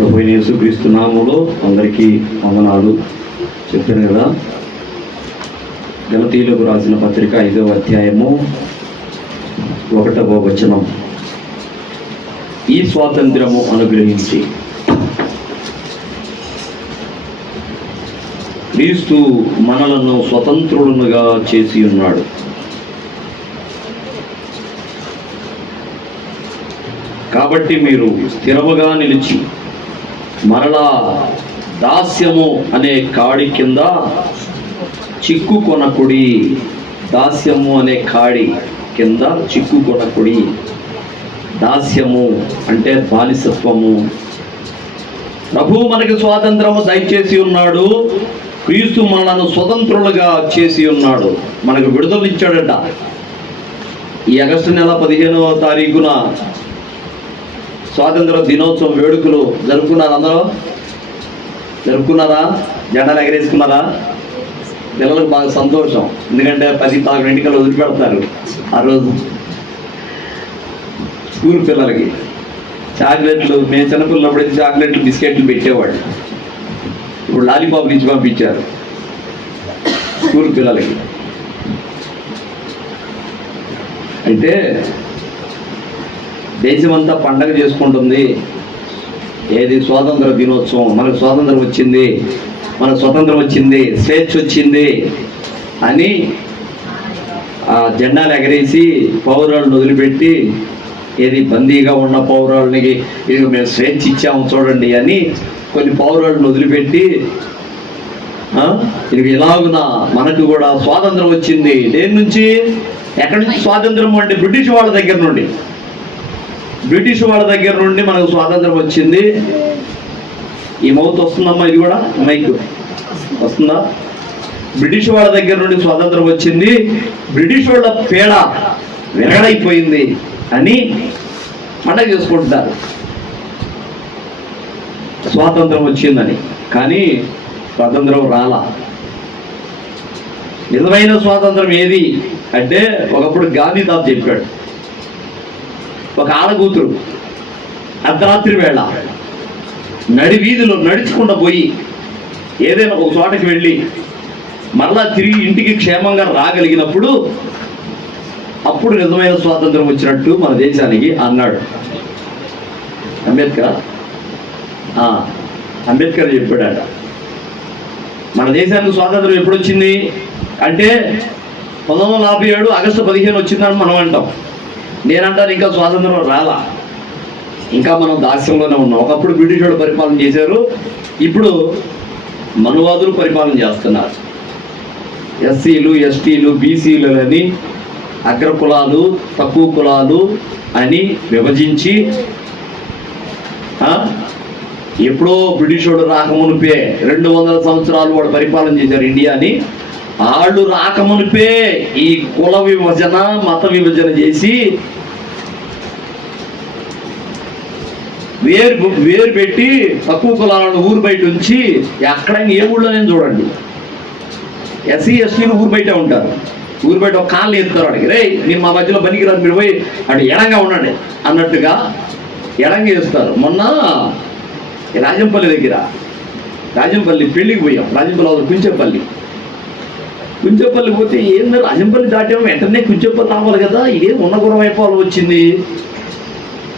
ప్రభువైన యేసుక్రీస్తు నామములో అందరికీ వందనాలు. చెప్పాను కదా, గలతీయులకు రాసిన పత్రిక 5వ అధ్యాయము 1వ వచనం. ఈ స్వాతంత్ర్యము అనుగ్రహించి క్రీస్తు మనలను స్వతంత్రులుగా చేసి ఉన్నాడు. కాబట్టి మీరు స్థిరముగా నిలిచి మరలా దాస్యము అనే కాడి కింద చిక్కుకొనకుడి. దాస్యము అనే కాడి కింద చిక్కుకొనకుడి. దాస్యము అంటే బానిసత్వము. ప్రభు మనకి స్వాతంత్రము దయచేసి ఉన్నాడు. క్రీస్తు మనలను స్వతంత్రులుగా చేసి ఉన్నాడు. మనకు విడుదల ఇచ్చాడట. ఈ ఆగస్టు నెల 15వ తారీఖున స్వాతంత్ర దినోత్సవం వేడుకలు జరుపుకున్నారు. అందరూ జరుపుకున్నారా? జెండాలు ఎగరేసుకున్నారా? పిల్లలకు బాగా సంతోషం, ఎందుకంటే 10-11 వదిలిపెడతారు ఆ రోజు. స్కూల్ పిల్లలకి చాక్లెట్లు, మేము చిన్నపిల్లప్పుడైతే చాక్లెట్లు బిస్కెట్లు పెట్టేవాడు. ఇప్పుడు లాలీపాప్ ఇచ్చి పంపించారు స్కూల్ పిల్లలకి. అయితే దేశమంతా పండగ చేసుకుంటుంది. ఏది? స్వాతంత్ర దినోత్సవం. మనకు స్వాతంత్రం వచ్చింది, మనకు స్వతంత్రం వచ్చింది, స్వేచ్ఛ వచ్చింది అని ఆ జెండాలు ఎగరేసి పౌరాలను వదిలిపెట్టి, ఏది బందీగా ఉన్న పౌరాలకి ఇది మేము స్వేచ్ఛ ఇచ్చాము చూడండి అని కొన్ని పౌరాలను వదిలిపెట్టి, ఇది ఎలాగున మనకు కూడా స్వాతంత్రం వచ్చింది. దేని నుంచి? ఎక్కడి నుంచి స్వాతంత్రం అంటే బ్రిటిష్ వాళ్ళ దగ్గర నుండి. బ్రిటిష్ వాళ్ళ దగ్గర నుండి మనకు స్వాతంత్రం వచ్చింది. ఈ మౌత్ వస్తుందమ్మా, ఇది కూడా మైక్ వస్తుందా? బ్రిటిష్ వాళ్ళ దగ్గర నుండి స్వాతంత్రం వచ్చింది. బ్రిటిష్ వాళ్ళ పేడ విరగడైపోయింది అని పండగ చేసుకుంటారు, స్వాతంత్రం వచ్చిందని. కానీ స్వాతంత్రం రాలా. నిజమైన స్వాతంత్రం ఏది అంటే, ఒకప్పుడు గాంధీ తాత చెప్పాడు, ఒక ఆడకూతురు అర్ధరాత్రి వేళ నడి వీధిలో నడుచుకుంటూ పోయి ఏదైనా ఒక చోటకి వెళ్ళి మరలా తిరిగి ఇంటికి క్షేమంగా రాగలిగినప్పుడు అప్పుడు నిజమైన స్వాతంత్రం వచ్చినట్టు మన దేశానికి అన్నాడు అంబేద్కర్. అంబేద్కర్ చెప్పాడట. మన దేశానికి స్వాతంత్రం ఎప్పుడు వచ్చింది అంటే 1947 ఆగస్టు 15 వచ్చిందని మనం అంటాం. నేనంటాను ఇంకా స్వాతంత్రం రాలా, ఇంకా మనం దాస్యంలోనే ఉన్నాం. ఒకప్పుడు బ్రిటిష్ వాళ్ళు పరిపాలన చేశారు, ఇప్పుడు మనువాదులు పరిపాలన చేస్తున్నారు. ఎస్సీలు, ఎస్టీలు, బీసీలు అని అగ్ర కులాలు, తక్కువ కులాలు అని విభజించి, ఎప్పుడో బ్రిటిష్ వాడు రాకమునిపే 200 సంవత్సరాలు వాడు పరిపాలన చేశారు ఇండియాని. వాళ్ళు రాకమునిపే ఈ కుల విభజన, మత విభజన చేసి వేరు పెట్టి తక్కువ కులాలను ఊరు బయట ఉంచి, ఎక్కడైనా ఏ ఊళ్ళోనే చూడండి ఎస్సీ ఎస్టీలు ఊరు బయట ఉంటారు. ఊరు బయట ఒక కాళ్ళు ఎత్తారు. అడిగి రే నేను మా మధ్యలో పనికి రాదు, మీరు పోయి అటు ఎడంగా ఉండండి అన్నట్టుగా ఎడంగా వేస్తారు. మొన్న రాజంపల్లి పెళ్ళికి పోయాం. రాజంపల్లి కుంచెపల్లి పోతే ఏందో రాజంపల్లి దాటాము, వెంటనే కుంచెపల్లి రావాలి కదా, ఇదే ఉన్నగురం అయిపోవాలి వచ్చింది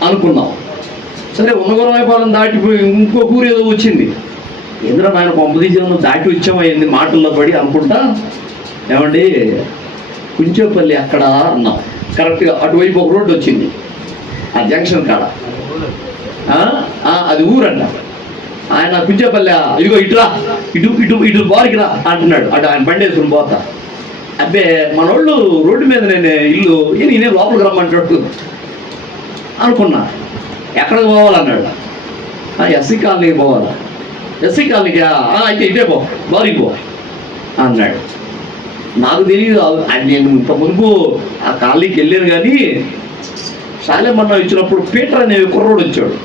అనుకున్నాం. సరే ఉన్నగురం అయిపోవాలని దాటిపోయి ఇంకో ఊరు ఏదో వచ్చింది. ఎందులో నాయన పంపదీజనం దాటి వచ్చామైంది మాటల్లో పడి అనుకుంటా. ఏమండి కుంచెపల్లి అక్కడ అన్నాం. కరెక్ట్గా అటువైపు ఒక రోడ్డు వచ్చింది, ఆ జంక్షన్ కాడ. అది ఊరంట. ఆయన కుంచెపల్లి ఇదిగో ఇటురా, ఇటు బారికి రా అంటున్నాడు. అటు ఆయన బండి వేసుకుని పోతా. అబ్బే మనోళ్ళు రోడ్డు మీద నేను ఇల్లు నేనే లోపలికి రమ్మంటాడు అనుకున్నా. ఎక్కడికి పోవాలన్నాడు. ఎస్సీ కాలనీకి పోవాలా? ఎస్సీ కాలనీకి అయితే ఇటే పో, బారికి పో అన్నాడు. నాకు తెలియదు, నేను ఇంత మునుపు ఆ కాలనీకి వెళ్ళాను. కానీ శాలేమన్నా ఇచ్చినప్పుడు పీటర్ అనే కుర్రోడు వచ్చాడు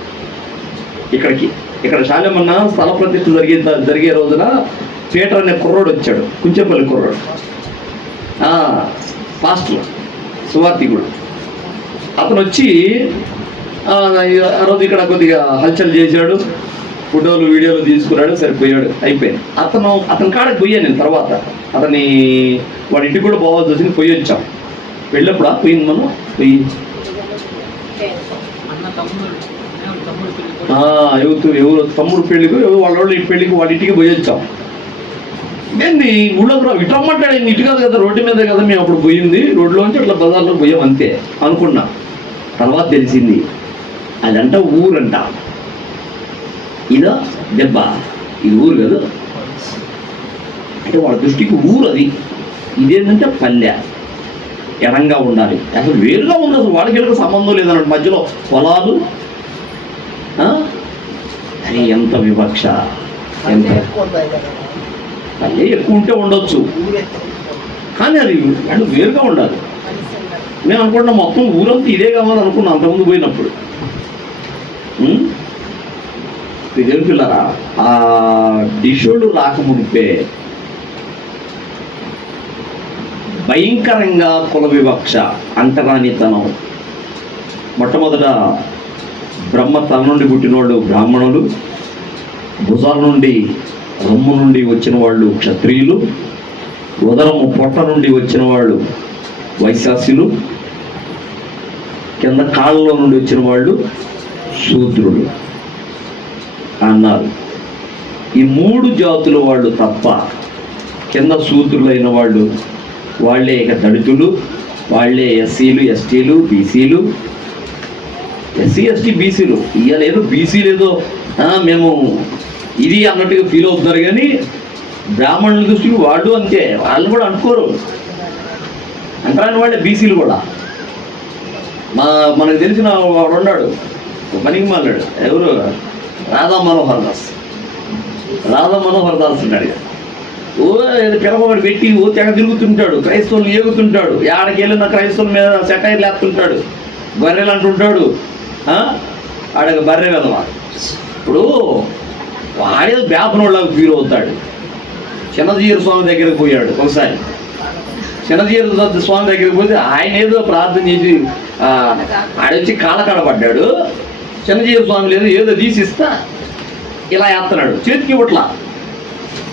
ఇక్కడ శాలేమన్నా స్థల ప్రతిష్ఠ జరిగే రోజున పీటర్ అనే కుర్రోడు వచ్చాడు, కుంచెపల్లి కుర్రోడు, పాస్టర్ సువార్థికుడు. అతను వచ్చి ఆ రోజు ఇక్కడ కొద్దిగా హల్చల్ చేశాడు. ఫోటోలు వీడియోలు తీసుకున్నాడు, సరిపోయాడు, అయిపోయింది. అతని కాడకి పోయాను నేను. తర్వాత వాడి ఇంటికి కూడా పోవాల్సి వచ్చింది, పోయి వచ్చాం. వెళ్ళినప్పుడు పోయింది మనం పోయి ఎవరు తమ్ముడు పెళ్ళికి వాళ్ళ పెళ్ళికి వాళ్ళ ఇంటికి పోయి వచ్చాం. ఏంది ఊళ్ళో ఇటు రమ్మంటాడు, ఇటు కాదు కదా, రోడ్డు మీద కదా మేము అప్పుడు పోయింది, రోడ్లోంచి అట్లా బజార్లో పోయాం అంతే అనుకున్నా. తర్వాత తెలిసింది అదంట ఊరంట. ఇదో దెబ్బ, ఇది ఊరు కదా అంటే వాళ్ళ దృష్టికి ఊరు అది. ఇదేంటంటే పల్లె, ఎడంగా ఉండాలి, అసలు వేరుగా ఉంది, అసలు వాళ్ళకి సంబంధం లేదన్నట్టు, మధ్యలో పొలాలు. అని ఎంత వివక్ష, ఎంత పల్లె ఎక్కువ ఉంటే ఉండొచ్చు, కానీ అది వాళ్ళు వేరుగా ఉండాలి. నేను అనుకుంటున్నా మొత్తం ఊరంతా ఇదే కావాలి అనుకున్నా అంతకుముందు పోయినప్పుడు. ఇదేం పిల్లరా, ఆ డిషోళ్ళు రాకమునిపే భయంకరంగా కుల వివక్ష, అంటరానితనం. మొట్టమొదట బ్రహ్మ తల నుండి పుట్టినవాళ్ళు బ్రాహ్మణులు, భుజాల నుండి రొమ్ము నుండి వచ్చిన వాళ్ళు క్షత్రియులు, ఉదరము పొట్ట నుండి వచ్చిన వాళ్ళు వైశ్యాసులు, కింద కాళ్ళలో నుండి వచ్చిన వాళ్ళు శూద్రులు అన్నారు. ఈ మూడు జాతుల వాళ్ళు తప్ప కింద శూద్రులైన వాళ్ళు వాళ్ళే ఇక దళితులు, వాళ్ళే ఎస్సీలు, ఎస్టీలు, బీసీలు. ఎస్సీ, ఎస్టీ, బీసీలు ఇవాళ ఏదో బీసీలు ఏదో మేము ఇది అన్నట్టుగా ఫీల్ అవుతున్నారు, కానీ బ్రాహ్మణుల దృష్టికి వాళ్ళు అంతే, వాళ్ళు కూడా అనుకోరు. అంటరాని వాళ్ళే బీసీలు కూడా. మనకు తెలిసిన వాడు ఉన్నాడు, పనికి మాట్లాడు, ఎవరు, రాధా మనోహర్ దాస్ ఉన్నాడు. పిలవబడి పెట్టి తెగ తిరుగుతుంటాడు, క్రైస్తవులు ఏగుతుంటాడు, ఆడకి వెళ్ళిన క్రైస్తవుల మీద సెటైర్లు వేస్తుంటాడు, బర్రెలు అంటుంటాడు. ఆడకి బర్రె వెదవా. ఇప్పుడు వాడేదో బ్యాపనోళ్ళకి ఫీల్ అవుతాడు. చిన్నజీర స్వామి దగ్గరికి పోయాడు ఒకసారి. చిన్నజీర స్వామి దగ్గరికి పోతే ఆయన ఏదో ప్రార్థన చేసి ఆడొచ్చి కాళ్ళకాడ పడ్డాడు. చిన్నజీర స్వామి లేదు ఏదో తీసిస్తా ఇలా వేస్తున్నాడు, చేతికి ఇవ్వట్లా.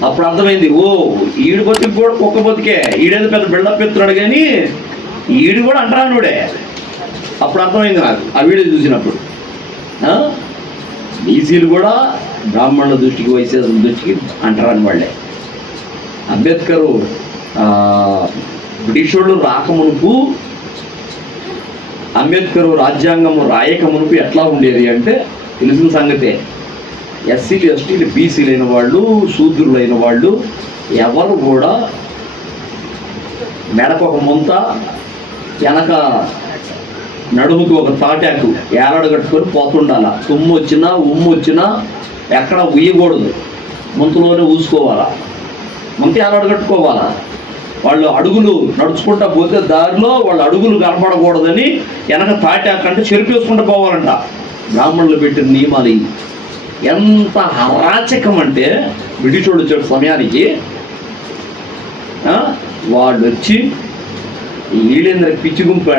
అప్పుడు అర్థమైంది, ఓ ఈడు బతికి కూడా కుక్క బతికే, ఈడేదో పెద్ద బిల్డప్ ఎత్తున్నాడు, కానీ ఈడు కూడా అంటరానుడే. అప్పుడు అర్థమైంది నాకు ఆ వీడియో చూసినప్పుడు. బీసీలు కూడా బ్రాహ్మణుల దృష్టికి, వైశ్యాసుల దృష్టికి అంటరాని వాళ్ళే. అంబేద్కరు బ్రిటిష్ వాళ్ళు రాకమునుపు, అంబేద్కరు రాజ్యాంగము రాయకమునుపు ఎట్లా ఉండేది అంటే తెలిసిన సంగతే. ఎస్సీలు, ఎస్టీలు, బీసీలైన వాళ్ళు, శూద్రులైన వాళ్ళు ఎవరు కూడా మెడకు ఒక ముంత, వెనక నడుముకి ఒక తాటాకు ఏలాడు కట్టుకొని పోతుండాల. తుమ్ము వచ్చినా ఉమ్ము వచ్చినా ఎక్కడ ఉయ్యకూడదు, ముంతలోనే ఊసుకోవాలా, ముంత ఏలాడు కట్టుకోవాలా. వాళ్ళు అడుగులు నడుచుకుంటా పోతే దారిలో వాళ్ళ అడుగులు కనపడకూడదని వెనక తాటాకు అంటే చెరిపేసుకుంటూ పోవాలంట. బ్రాహ్మణులు పెట్టిన నియమాలు ఇవి. ఎంత అరాచకం అంటే బ్రిటిష్ వాళ్ళు వచ్చే సమయానికి వాళ్ళు వచ్చి వీళ్ళేంద్ర పిచ్చి గుంపు,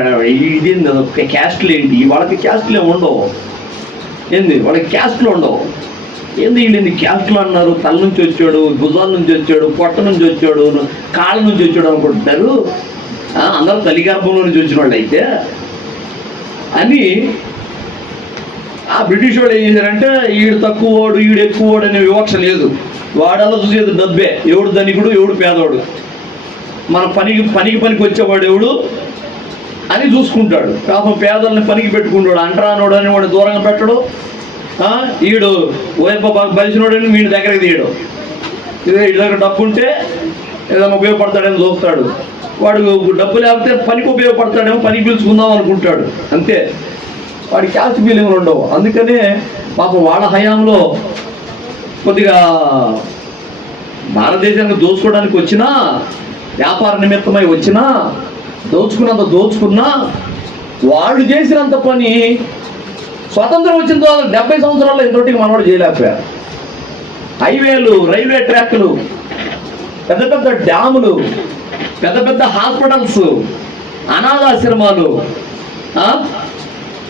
ఇదేంది క్యాస్ట్లు ఏంటి, వాళ్ళకి క్యాస్ట్లు ఏమి ఉండవు. ఏంది వాళ్ళకి క్యాస్ట్లు ఉండవు. ఏంది వీళ్ళేంది క్యాస్ట్లు అన్నారు, తల నుంచి వచ్చాడు, భుజాల నుంచి వచ్చాడు, పొట్ట నుంచి వచ్చాడు, కాళ్ళ నుంచి వచ్చాడు అనుకుంటారు. అందరూ తల్లి గర్భంలో నుంచి వచ్చిన వాళ్ళు అయితే అని. ఆ బ్రిటిష్ వాడు ఏం చేశారంటే ఈడు తక్కువ వాడు, ఈడు ఎక్కువ వాడు అనే వివక్ష లేదు. వాడల్లా చూసేది డబ్బే, ఎవడు ధనికుడు ఎవడు పేదవాడు, మన పనికి వచ్చేవాడు ఎవడు అని చూసుకుంటాడు. పాపం పేదల్ని పనికి పెట్టుకుంటాడు, అంటరానోడు అని వాడు దూరంగా పెట్టడు. ఈడు ఓయప్ప బలిసినోడని వీడి దగ్గరికి తీయడు. వీడి దగ్గర డబ్బు ఉంటే ఏదైనా ఉపయోగపడతాడని చూస్తాడు. వాడు డబ్బు లేకపోతే పనికి ఉపయోగపడతాడేమో, పనికి పిలుచుకుందాం అనుకుంటాడు, అంతే. వాడి క్యాస్ట్ ఫీలింగ్లు ఉండవు. అందుకనే పాపం వాళ్ళ హయాంలో కొద్దిగా భారతదేశానికి దోచుకోవడానికి వచ్చినా, వ్యాపార నిమిత్తమై వచ్చినా, దోచుకున్నా వాళ్ళు చేసినంత పని స్వతంత్రం వచ్చిన తర్వాత 70 సంవత్సరాల్లో ఇంతటికి మనవాడు చేయలేకపోయారు. హైవేలు, రైల్వే ట్రాక్లు, పెద్ద పెద్ద డ్యాములు, పెద్ద పెద్ద హాస్పిటల్స్, అనాథాశ్రమాలు,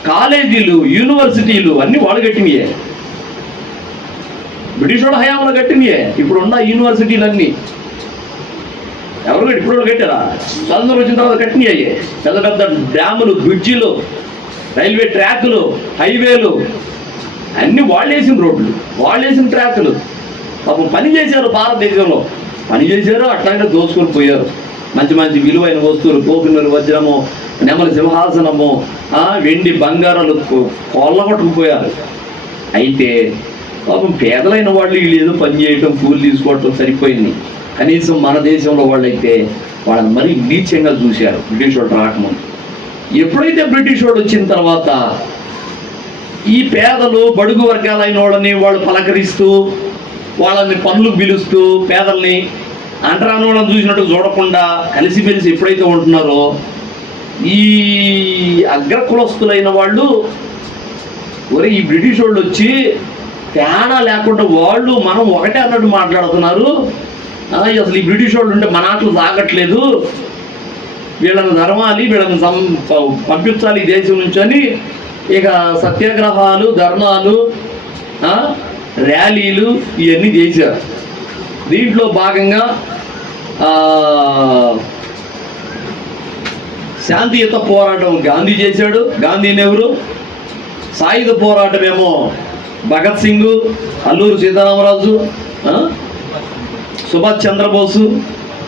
కాలేజీలు, యూనివర్సిటీలు అన్నీ వాళ్ళు కట్టినయే. బ్రిటిష్ వాళ్ళ హయాంలో కట్టినయే ఇప్పుడున్న యూనివర్సిటీలన్నీ. ఎవరు ఇప్పుడు కట్టారా? స్వాతంత్రం వచ్చిన తర్వాత కట్టినవి అయ్యే. పెద్ద పెద్ద డ్యాములు, బ్రిడ్జిలు, రైల్వే ట్రాకులు, హైవేలు అన్నీ వాళ్ళు వేసిన రోడ్లు, వాళ్ళు వేసిన ట్రాకులు. పాపం పని చేశారు, భారతదేశంలో పని చేశారు, అట్లాగే దోచుకొని పోయారు. మంచి మంచి విలువైన వస్తువులు, కోకినూరు వజ్రము, నెమలి సింహాసనము, వెండి బంగారాలు కొల్లగొట్టుకుపోయారు. అయితే పాపం పేదలైన వాళ్ళు వీళ్ళు ఏదో పని చేయటం, కూలి తీసుకోవటం సరిపోయింది. కనీసం మన దేశంలో వాళ్ళైతే వాళ్ళని మరీ నీచంగా చూశారు బ్రిటిష్ వాళ్ళు రాకముందు. ఎప్పుడైతే బ్రిటిష్ వాళ్ళు వచ్చిన తర్వాత ఈ పేదలు, బడుగు వర్గాలైన వాళ్ళని వాళ్ళు పలకరిస్తూ, వాళ్ళని పనులకు పిలుస్తూ, పేదల్ని అంటరాని వాళ్ళని చూసినట్టు చూడకుండా కలిసిమెలిసి ఎప్పుడైతే ఉంటున్నారో ఈ అగ్ర కులస్తులైన వాళ్ళు, ఒరే ఈ బ్రిటిష్ వాళ్ళు వచ్చి తేడా లేకుండా వాళ్ళు మనం ఒకటే అన్నట్టు మాట్లాడుతున్నారు, అసలు ఈ బ్రిటిష్ వాళ్ళు ఉంటే మన ఆటలు సాగట్లేదు, వీళ్ళని ధర్మాలి, వీళ్ళని పంపించాలి ఈ దేశం నుంచి అని ఇక సత్యాగ్రహాలు, ధర్నాలు, ర్యాలీలు ఇవన్నీ చేశారు. దీంట్లో భాగంగా శాంతియుత పోరాటం గాంధీ చేశాడు, గాంధీ నెహ్రూ. సాయుధ పోరాటం ఏమో భగత్ సింగ్, అల్లూరి సీతారామరాజు, సుభాష్ చంద్రబోసు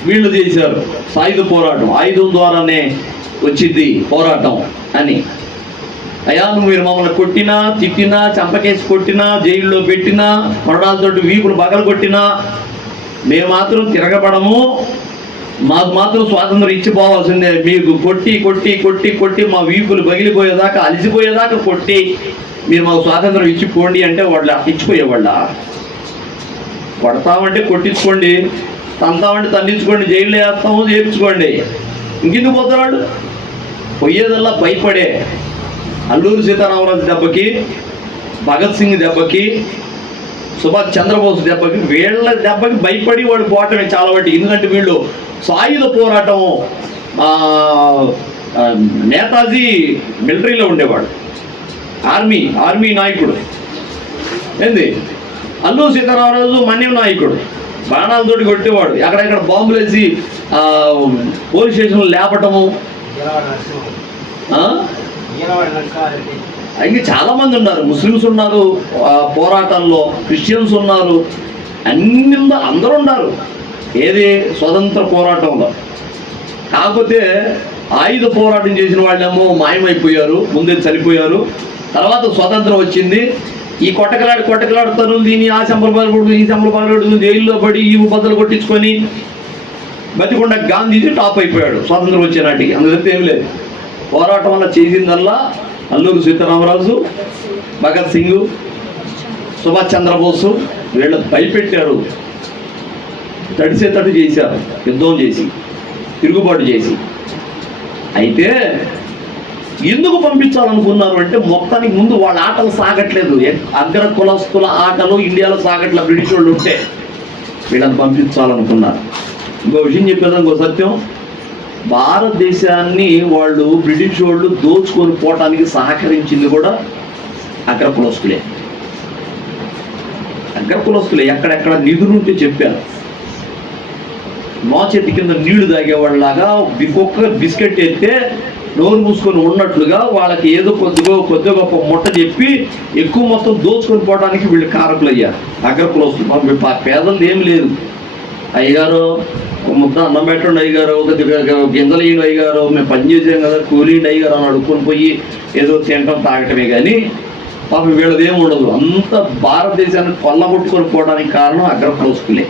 వీళ్ళు చేశారు సాయుధ పోరాటం. ఆయుధం ద్వారానే వచ్చింది పోరాటం అని. అయ్యా నువ్వు మీరు మమ్మల్ని కొట్టినా, తిట్టినా, చంపకేసి కొట్టినా, జైల్లో పెట్టినా, కొరడాలతో వీపులు బగలు కొట్టినా మేము మాత్రం తిరగబడము, మాకు మాత్రం స్వాతంత్రం ఇచ్చిపోవాల్సిందే. మీకు కొట్టి కొట్టి కొట్టి కొట్టి మా వీపులు పగిలిపోయేదాకా, అలిసిపోయేదాకా కొట్టి మీరు మాకు స్వాతంత్రం ఇచ్చిపోండి అంటే వాళ్ళు ఇచ్చిపోయేవాళ్ళ. కొడతామంటే కొట్టించుకోండి, తంతామంటే తండించుకోండి, జైల్లో వేస్తాము, చేయించుకోండి, ఇంకెందుకు పోతున్నాడు? పోయేదల్లా భయపడే. అల్లూరి సీతారామరాజు దెబ్బకి, భగత్ సింగ్ దెబ్బకి, సుభాష్ చంద్రబోస్ దెబ్బకి, వీళ్ళ దెబ్బకి భయపడి వాడు పోవటమే చాలా వాటి. ఎందుకంటే వీళ్ళు సాయుధ పోరాటం, నేతాజీ మిలిటరీలో ఉండేవాడు, ఆర్మీ నాయకుడు. ఏంది అల్లూరి సీతారామరాజు మన్యం నాయకుడు, బాణాలతోటి కొట్టేవాడు, ఎక్కడెక్కడ బాంబులు వేసి పోలీస్ స్టేషన్లు లేపటము. ఇంకా చాలామంది ఉన్నారు, ముస్లిమ్స్ ఉన్నారు పోరాటాల్లో, క్రిస్టియన్స్ ఉన్నారు, అందరూ ఉన్నారు ఏది స్వతంత్ర పోరాటంలో. కాకపోతే ఆయుధ పోరాటం చేసిన వాళ్ళేమో మాయమైపోయారు, ముందే చనిపోయారు. తర్వాత స్వతంత్రం వచ్చింది, ఈ కొట్టకలాడుతారు, దీన్ని ఆ సంబరపడకూడదు, ఈ సంబరపడకూడదు, జైల్లో పడి ఈ బద్దలు కొట్టించుకొని బతికొండ గాంధీజీ టాప్ అయిపోయాడు స్వాతంత్రం వచ్చే నాటికి. అందుకంటే ఏం లేదు, పోరాటం వల్ల చేసిందల్లా అల్లూరి సీతారామరాజు, భగత్ సింగ్, సుభాష్ చంద్రబోసు వీళ్ళు భయపెట్టారు, తడిసేటట్టు చేశారు, యుద్ధం చేసి, తిరుగుబాటు చేసి. అయితే ఎందుకు పంపించాలనుకున్నారు అంటే మొత్తానికి ముందు వాళ్ళ ఆటలు సాగట్లేదు, అగ్ర కులస్తుల ఆటలు ఇండియాలో సాగట్లేదు. బ్రిటిష్ వాళ్ళు ఉంటే వీళ్ళని పంపించాలనుకున్నారు. ఇంకో విషయం చెప్పేది, ఇంకో సత్యం, భారతదేశాన్ని వాళ్ళు బ్రిటిష్ వాళ్ళు దోచుకొని పోవటానికి సహకరించింది కూడా అగ్ర కులస్తులే. ఎక్కడెక్కడ నిధులుంటే చెప్పారు, మోచేతి కింద నీళ్లు తాగేవాళ్ళలాగా ఒక్కొక్క బిస్కెట్ ఎత్తే నోరు మూసుకొని ఉన్నట్లుగా వాళ్ళకి ఏదో కొద్దిగా గొప్ప ముట్ట చెప్పి ఎక్కువ మొత్తం దోచుకొని పోవడానికి వీళ్ళు కారకులు అయ్యారు అగ్ర కులస్తులు. పేదలు ఏం లేదు, అయ్యగారు ముద్ద అన్నం పెట్టండి అయ్యగారు, గింజలు వేయండి అయ్యగారు, మేము పని చేసాం కదా కూలీండి అయ్యగారు అని అడుక్కొని పోయి ఏదో తినటం తాగటమే కానీ పాపం వీళ్ళది ఏమి ఉండదు. అంత భారతదేశాన్ని కొల్లగొట్టుకొని పోవడానికి కారణం అగ్ర కులస్తులే.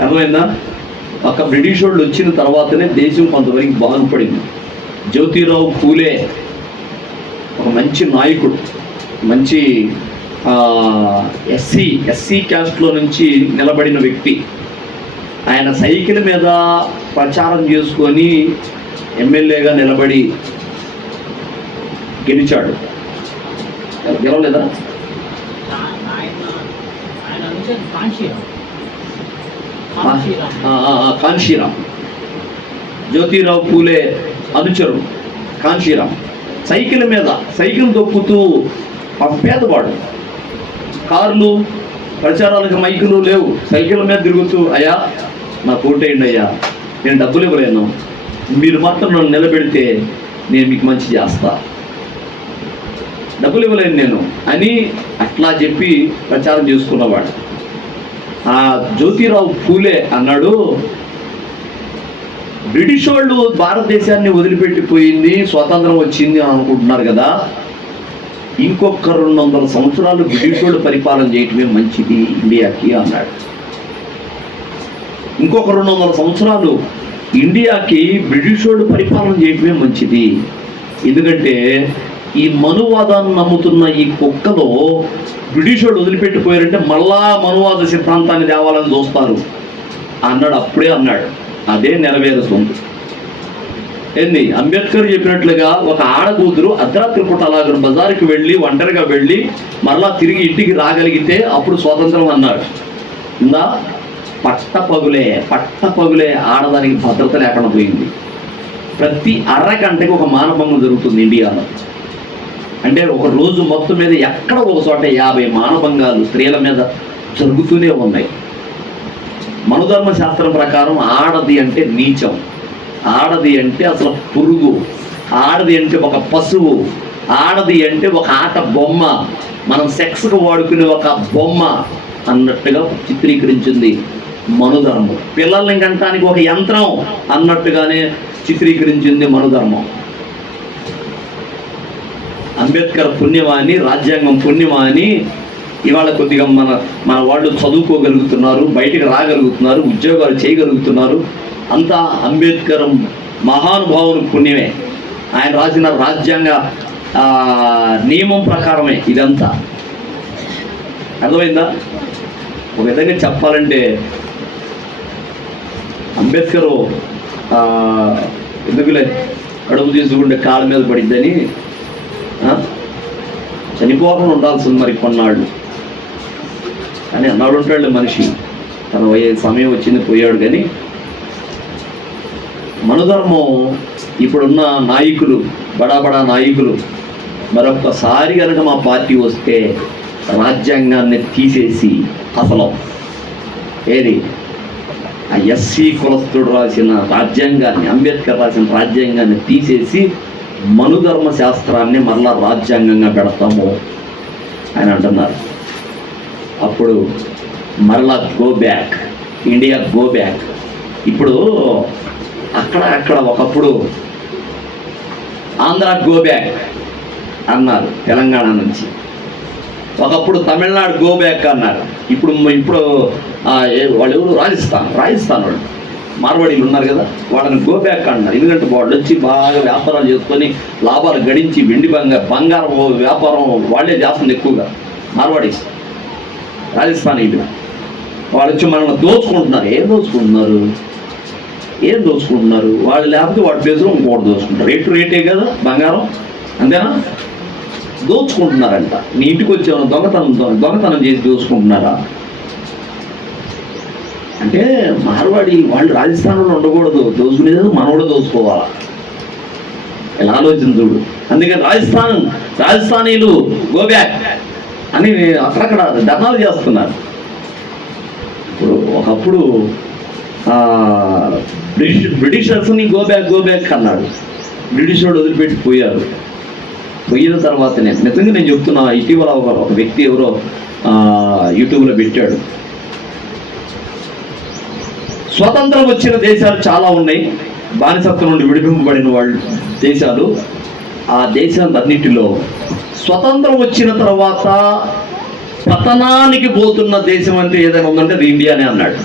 అర్థమైందా? ఒక బ్రిటిష్ వాళ్ళు వచ్చిన తర్వాతనే దేశం కొంతవరకు బాగుపడింది. జ్యోతిరావు పూలే ఒక మంచి నాయకుడు, మంచి ఎస్సీ క్యాస్ట్లో నుంచి నిలబడిన వ్యక్తి. ఆయన సైకిల్ మీద ప్రచారం చేసుకొని ఎమ్మెల్యేగా నిలబడి గెలిచాడు. గెలవలేదా? కాన్షీరామ్, జ్యోతిరావు పూలే అనుచరుడు కాన్షీరామ్. సైకిల్ తొక్కుతూ పేదవాడు, కార్లు ప్రచారాలకు మైకులు లేవు, సైకిళ్ళ మీద తిరుగుతూ, అయ్యా నాకు ఓటేయండి అయ్యా, నేను డబ్బులు ఇవ్వలేను, మీరు మాత్రం నన్ను నిలబెడితే నేను మీకు మంచి చేస్తా, డబ్బులు ఇవ్వలేను నేను అని అట్లా చెప్పి ప్రచారం చేసుకున్నవాడు. ఆ జ్యోతిరావు ఫూలే అన్నాడు, బ్రిటిష్ వాళ్ళు భారతదేశాన్ని వదిలిపెట్టిపోయింది, స్వాతంత్రం వచ్చింది అని అనుకుంటున్నారు కదా, ఇంకొక 200 సంవత్సరాలు బ్రిటిష్ వాళ్ళు పరిపాలన చేయటమే మంచిది ఇండియాకి అన్నాడు. ఇంకొక 200 సంవత్సరాలు ఇండియాకి బ్రిటిష్ వాళ్ళు పరిపాలన చేయటమే మంచిది, ఎందుకంటే ఈ మనువాదాన్ని నమ్ముతున్న ఈ కుక్కలో బ్రిటిష్ వాళ్ళు వదిలిపెట్టిపోయారంటే మళ్ళా మనువాద సిద్ధాంతాన్ని తేవాలని చూస్తారు అన్నాడు. అప్పుడే అన్నాడు, అదే నెరవేరుతుంది. ఏంది, అంబేద్కర్ చెప్పినట్లుగా ఒక ఆడకూతురు అర్ధరాత్రి పూట అలాగ బజారుకి వెళ్ళి ఒంటరిగా వెళ్ళి మరలా తిరిగి ఇంటికి రాగలిగితే అప్పుడు స్వాతంత్రం అన్నాడు. ఇందా పట్టపగులే ఆడదానికి భద్రత లేకుండా పోయింది. ప్రతి అరగంటకి ఒక మానభంగం జరుగుతుంది ఇండియాలో. అంటే ఒక రోజు మొత్తం మీద ఎక్కడ ఒక చోట 50 మానభంగాలు స్త్రీల మీద జరుగుతూనే ఉన్నాయి. మనుధర్మ శాస్త్రం ప్రకారం ఆడది అంటే నీచం, ఆడది అంటే అసలు పురుగు, ఆడది అంటే ఒక పశువు, ఆడది అంటే ఒక ఆట బొమ్మ, మనం సెక్స్కు వాడుకునే ఒక బొమ్మ అన్నట్టుగా చిత్రీకరించింది మనుధర్మం. పిల్లల్ని కంటానికి ఒక యంత్రం అన్నట్టుగానే చిత్రీకరించింది మనుధర్మం. అంబేద్కర్ పుణ్యమా అని, రాజ్యాంగం పుణ్యమా అని ఇవాళ కొద్దిగా మన వాళ్ళు చదువుకోగలుగుతున్నారు, బయటికి రాగలుగుతున్నారు, ఉద్యోగాలు చేయగలుగుతున్నారు. అంతా అంబేద్కర్ మహానుభావుని పుణ్యమే. ఆయన రాసిన రాజ్యాంగ నియమం ప్రకారమే ఇదంతా. అర్థమైందా? ఒక విధంగా చెప్పాలంటే అంబేద్కరు ఎందుకులే కడుపు తీసుకుంటే కాళ్ళ మీద పడిద్దని చనిపోకుండా ఉండాల్సింది మరి కొన్నాళ్ళు అని అన్నాడు. ఉంటాడు మనిషి, తన సమయం వచ్చింది పోయాడు. కానీ మనుధర్మం ఇప్పుడున్న నాయకులు, బడా నాయకులు మరొక్కసారి కనుక మా పార్టీ వస్తే రాజ్యాంగాన్ని తీసేసి అసలు ఏది ఆ ఎస్సీ కులస్తుడు రాసిన రాజ్యాంగాన్ని, అంబేద్కర్ రాసిన రాజ్యాంగాన్ని తీసేసి మనుధర్మ శాస్త్రాన్ని మరలా రాజ్యాంగంగా పెడతాము అని అంటున్నారు. అప్పుడు మరలా go back, India go back. ఇప్పుడు అక్కడ ఒకప్పుడు ఆంధ్ర గో బ్యాక్ అన్నారు తెలంగాణ నుంచి, ఒకప్పుడు తమిళనాడు గో బ్యాక్ అన్నారు. ఇప్పుడు వాళ్ళు ఎవరు, రాజస్థాన్ వాళ్ళు మార్వాడీలు ఉన్నారు కదా, వాళ్ళని గో బ్యాక్ అన్నారు. ఎందుకంటే వాళ్ళు వచ్చి బాగా వ్యాపారాలు చేసుకొని లాభాలు గడించి వెండి బంగారం వ్యాపారం వాళ్ళే చేస్తుంది ఎక్కువగా. మార్వాడీస్, రాజస్థానీలు వాళ్ళు వచ్చి మనల్ని దోచుకుంటున్నారు. ఏం దోచుకుంటున్నారు వాళ్ళు? లేకపోతే వాటి ప్లేస్లో ఇంకోటి దోచుకుంటారు. రేటే కదా బంగారం, అంతేనా? దోచుకుంటున్నారంట. నీ ఇంటికి వచ్చేవాళ్ళు దొంగతనం చేసి దోచుకుంటున్నారా అంటే? మార్వాడి వాళ్ళు రాజస్థాన్లో ఉండకూడదు, దోచుకునేది మనోడు దోచుకోవాలా. ఇలా ఆలోచన చూడు. అందుకని రాజస్థానీలు గో బ్యాక్ అని అక్కడక్కడ ధర్నాలు చేస్తున్నారు. ఇప్పుడు ఒకప్పుడు బ్రిటిషర్స్ని గో బ్యాక్ అన్నాడు. బ్రిటిష్ వాడు వదిలిపెట్టి పోయిన తర్వాతనే నిజంగా నేను చెప్తున్నా, ఇటీవల ఒక వ్యక్తి ఎవరో యూట్యూబ్లో పెట్టాడు, స్వతంత్రం వచ్చిన దేశాలు చాలా ఉన్నాయి, బానిసత్వం నుండి విడిపింపబడిన వాళ్ళు దేశాలు. ఆ దేశాలన్నిటిలో స్వతంత్రం వచ్చిన తర్వాత పతనానికి పోతున్న దేశం అంటే ఏదైనా ఉందంటే అది ఇండియానే అన్నాడు.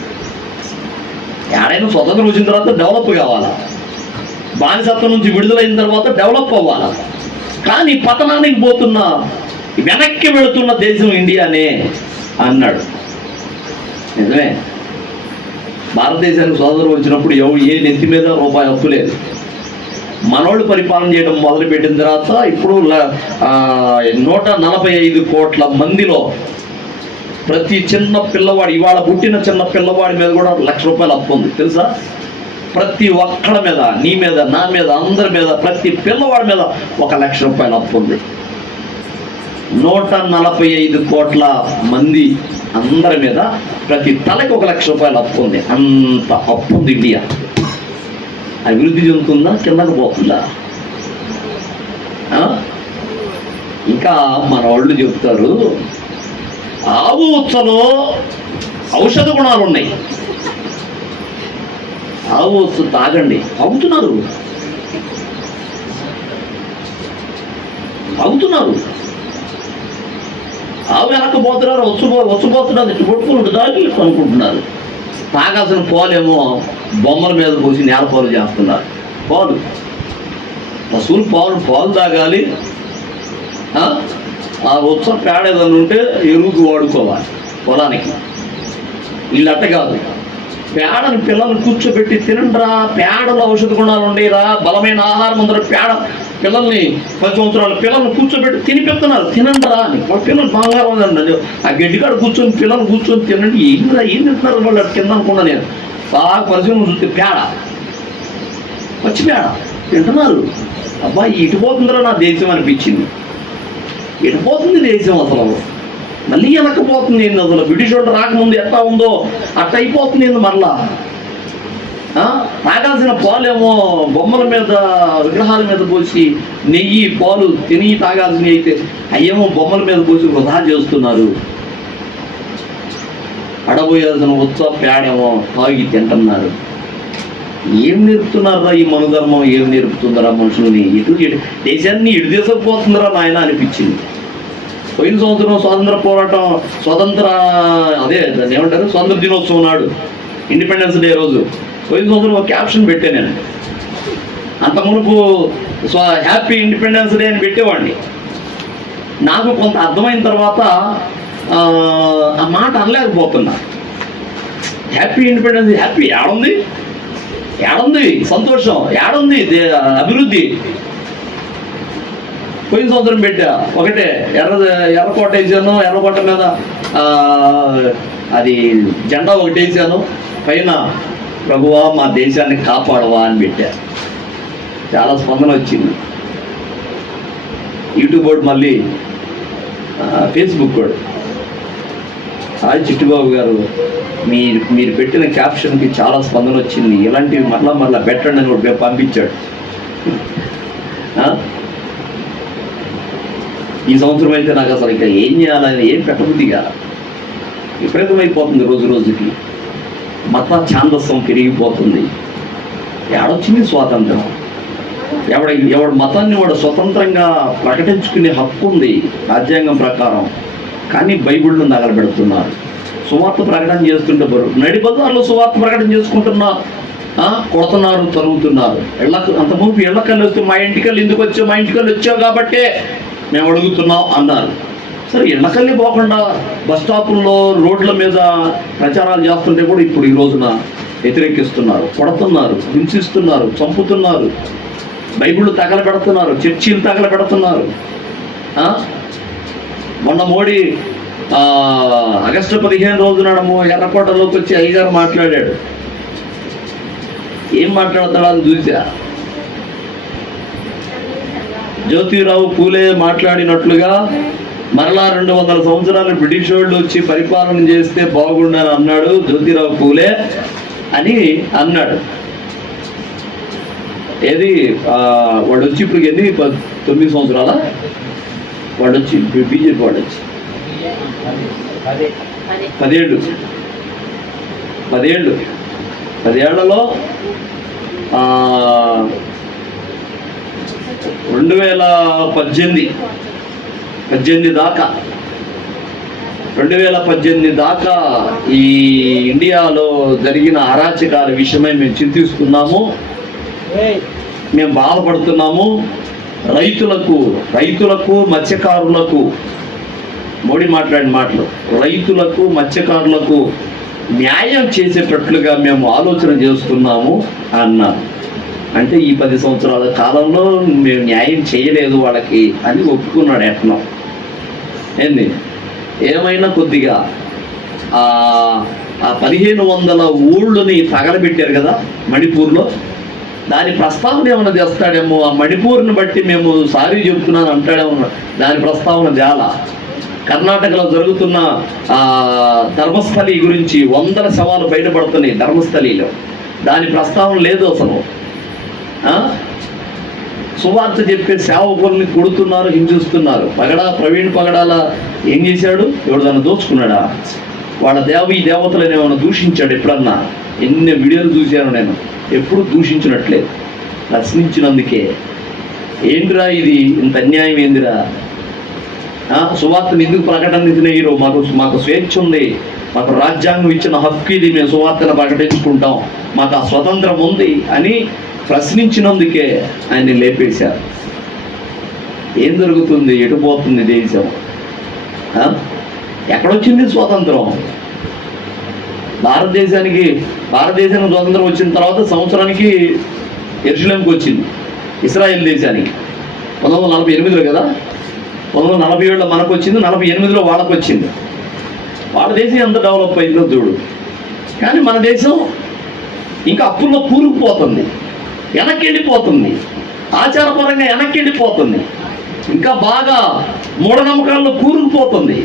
ఎక్కడైనా స్వతంత్రం వచ్చిన తర్వాత డెవలప్ కావాలా, బానిసత్వం నుంచి విడుదలైన తర్వాత డెవలప్ అవ్వాలా. కానీ పతనానికి పోతున్న, వెనక్కి వెళుతున్న దేశం ఇండియానే అన్నాడు. నిజమే, భారతదేశానికి స్వాతంత్రం వచ్చినప్పుడు ఏ నెత్తి మీద రూపాయి హక్కు లేదు. మనోళ్ళు పరిపాలన చేయడం మొదలుపెట్టిన తర్వాత ఇప్పుడు 145 కోట్ల మందిలో ప్రతి చిన్న పిల్లవాడు, ఇవాళ పుట్టిన చిన్న పిల్లవాడి మీద కూడా ₹1,00,000 అప్పు ఉంది తెలుసా? ప్రతి ఒక్కళ్ళ మీద, నీ మీద, నా మీద, అందరి మీద, ప్రతి పిల్లవాడి మీద ₹1,00,000 అప్పు ఉంది. 145 కోట్ల మంది అందరి మీద ప్రతి తలకి 1 లక్ష రూపాయలు అప్పు ఉంది. అంత అప్పు ఉంది ఇండియా. అభివృద్ధి చెందుతుందా, కిందకు పోతుందా? ఇంకా మన వాళ్ళు చెప్తారు ఆవు ఉచ్చలో ఔషధ గుణాలు ఉన్నాయి, ఆవు ఉచ్చ తాగండి. తాగుతున్నారు. ఆవు వెనకపోతున్నారు, వచ్చుపోతున్నారు, కొట్టుకుంటూ దాగి అనుకుంటున్నారు. తాగాల్సిన పాలేమో బొమ్మల మీద పోసి నేలపాలు చేస్తున్నారు. పశువులు పాలు తాగాలి. ఆ ఉత్సవ పేడ ఏదైనా ఉంటే ఎరువుకు వాడుకోవాలి పొలానికి. వీళ్ళు అట్ట కాదు, పేడను పిల్లల్ని కూర్చోబెట్టి తినండిరా, పేడలో ఔషధ గుణాలు ఉండేరా, బలమైన ఆహారం ఉందరా, పేడ పిల్లల్ని 10 సంవత్సరాల పిల్లల్ని కూర్చోబెట్టి తినిపిస్తున్నారు, తినండిరా అని. వాళ్ళ పిల్లలు బంగారం ఉందండి. ఆ గడ్డికాడ పిల్లలు కూర్చొని తినండి. ఏం తింటున్నారు వాళ్ళు కింద అనుకున్నా నేను. బాగా పరిచయం చూస్తే పేడ, పచ్చి పేడ తింటున్నారు. అబ్బాయి ఇటుపోతుందిరా నా దేశం అనిపించింది. ఎటుపోతుంది దేశం అసలు? మళ్ళీ వెనకపోతుంది. అసలు బ్రిటిష్ వాళ్ళు రాకముందు ఎట్లా ఉందో అట్ట అయిపోతుంది. మరలా తాగాల్సిన పాలేమో బొమ్మల మీద, విగ్రహాల మీద పోసి నెయ్యి, పాలు తిని తాగాల్సినవి అయితే అయ్యేమో బొమ్మల మీద పోసి వృధా చేస్తున్నారు. అడబోయాల్సిన ఉత్సవ పేడేమో తాగి తింటున్నారు. ఏం నేర్పుతున్నారా ఈ మనుధర్మం? ఏం నేర్పుతుందరా మనుషులని? దేశాన్ని ఇటు తీసుకుపోతుందరా నాయన అనిపించింది. పోయిన సంవత్సరం స్వాతంత్ర పోరాటం, అదే దాన్ని ఏమంటారు, స్వాతంత్ర దినోత్సవం నాడు, ఇండిపెండెన్స్ డే రోజు పోయిన సంవత్సరం ఒక క్యాప్షన్ పెట్టాను నేను. అంత మునుపు హ్యాపీ ఇండిపెండెన్స్ డే అని పెట్టేవాడిని. నాకు కొంత అర్థమైన తర్వాత ఆ మాట అనలేకపోతున్నా. హ్యాపీ ఇండిపెండెన్స్, హ్యాపీ ఏడుంది సంతోషం, ఏడుంది అభివృద్ధి? పోయిన సంవత్సరం పెట్టా ఒకటే, ఎర్రకోట వేసాను, ఎర్రకోట మీద అది జెండా ఒకటి వేసాను, పైన ప్రభువా మా దేశాన్ని కాపాడవా అని పెట్టా. చాలా స్పందన వచ్చింది. యూట్యూబ్ వాడు, మళ్ళీ ఫేస్బుక్ వాడు, చిట్టుబాబు గారు మీరు పెట్టిన క్యాప్షన్కి చాలా స్పందన వచ్చింది, ఇలాంటివి మరలా పెట్టండి అని కూడా పంపించాడు. ఈ సంవత్సరం అయితే నాకు అసలు ఇంకా ఏం చేయాలని, ఏం పెట్టబుద్దిగా విపరీతమైపోతుంది. రోజుకి మత ఛాందస్సం పెరిగిపోతుంది. ఏడొచ్చింది స్వాతంత్రం? ఎవడు మతాన్ని వాడు స్వతంత్రంగా ప్రకటించుకునే హక్కు ఉంది రాజ్యాంగం ప్రకారం. కానీ బైబిల్ను నగలబెడుతున్నారు. సువార్త ప్రకటన చేస్తుంటే నడి బజార్లో సువార్త ప్రకటన చేసుకుంటున్నా, కొడుతున్నారు, తరుగుతున్నారు. అంతకుముందు ఇళ్ళకల్లి వస్తే మా ఇంటికల్లి ఎందుకు వచ్చావు, మా ఇంటికల్లి వచ్చావు కాబట్టే మేము అడుగుతున్నాం అన్నారు. సరే, ఇళ్ళకల్లి పోకుండా బస్ స్టాపుల్లో, రోడ్ల మీద ప్రచారాలు చేస్తుంటే కూడా ఇప్పుడు ఈ రోజున వ్యతిరేకిస్తున్నారు, కొడుతున్నారు, హింసిస్తున్నారు, చంపుతున్నారు, బైబిళ్ళు తగలబెడుతున్నారు, చర్చీలు తగలబెడుతున్నారు. మొన్న మోడీ ఆగస్టు 15 రోజున ఎర్రకోటలోకి వచ్చి అయ్యగారు మాట్లాడాడు. ఏం మాట్లాడతాడో అని చూసా. జ్యోతిరావు పూలే మాట్లాడినట్లుగా మరలా 200 సంవత్సరాలు బ్రిటిష్ వాళ్ళు వచ్చి పరిపాలన చేస్తే బాగుండని అన్నాడు జ్యోతిరావు పూలే అని అన్నాడు. ఏది వాడు వచ్చి ఇప్పుడు ఎన్ని 9 సంవత్సరాల వాడు వచ్చి, బీజేపీ వాడు వచ్చి 10 ఏళ్లలో 2018 దాకా ఈ ఇండియాలో జరిగిన అరాచకాల విషయమై మేము చింతిస్తున్నాము, మేము బాధపడుతున్నాము. రైతులకు మత్స్యకారులకు, మోడీ మాట్లాడిన మాటలు, రైతులకు మత్స్యకారులకు న్యాయం చేసేటట్లుగా మేము ఆలోచన చేస్తున్నాము అన్నారు. అంటే ఈ 10 సంవత్సరాల కాలంలో మేము న్యాయం చేయలేదు వాళ్ళకి అని ఒప్పుకున్నాడు ఎట్లా. ఏంది ఏమైనా కొద్దిగా ఆ 1500 ఊళ్ళని తగలబెట్టారు కదా మణిపూర్లో, దాని ప్రస్తావన ఏమైనా చేస్తాడేమో. ఆ మణిపూర్ని బట్టి మేము సారీ చెప్తున్నాను అంటాడేమో, దాని ప్రస్తావన చాలా. కర్ణాటకలో జరుగుతున్న ధర్మస్థలి గురించి 100 శవాలు బయటపడుతున్నాయి ధర్మస్థలిలో. దాని ప్రస్తావన లేదు అసలు. సువార్త చెప్పే సేవకుల్ని కొడుతున్నారు, హింసిస్తున్నారు. ప్రవీణ్ పగడాల ఏం చేశాడు? ఎవడు దాన్ని దోచుకున్నాడా? వాళ్ళ ఈ దేవతలను ఏమైనా దూషించాడు ఎప్పుడన్నా? ఎన్ని వీడియోలు చూశాను నేను, ఎప్పుడు దూషించినట్లేదు, ప్రశ్నించినందుకే. ఏంటిరా ఇది, ఇంత అన్యాయం ఏందిరా? సువార్తను ఎందుకు ప్రకటన మాకు స్వేచ్ఛ ఉంది, మాకు రాజ్యాంగం ఇచ్చిన హక్కు ఇది, మేము సువార్తను ప్రకటించుకుంటాం, మాకు ఆ స్వతంత్రం ఉంది అని ప్రశ్నించినందుకే ఆయన్ని లేపేశారు. ఏం జరుగుతుంది? ఎటు పోతుంది దేశం? ఎక్కడొచ్చింది స్వాతంత్రం? భారతదేశానికి స్వాతంత్రం వచ్చిన తర్వాత సంవత్సరానికి యెరూషలేముకి వచ్చింది. ఇస్రాయేల్ దేశానికి 1948లో కదా, 1947లో మనకు వచ్చింది, 48లో వాళ్ళకు వచ్చింది. వాళ్ళ దేశం ఎంత డెవలప్ అయిందో చూడు. కానీ మన దేశం ఇంకా అప్పుల్లో కూరుకుపోతుంది, వెనక్కి వెళ్ళిపోతుంది, ఆచారపరంగా వెనక్కి వెళ్ళిపోతుంది, ఇంకా బాగా మూఢనమ్మకాల్లో కూరుకుపోతుంది.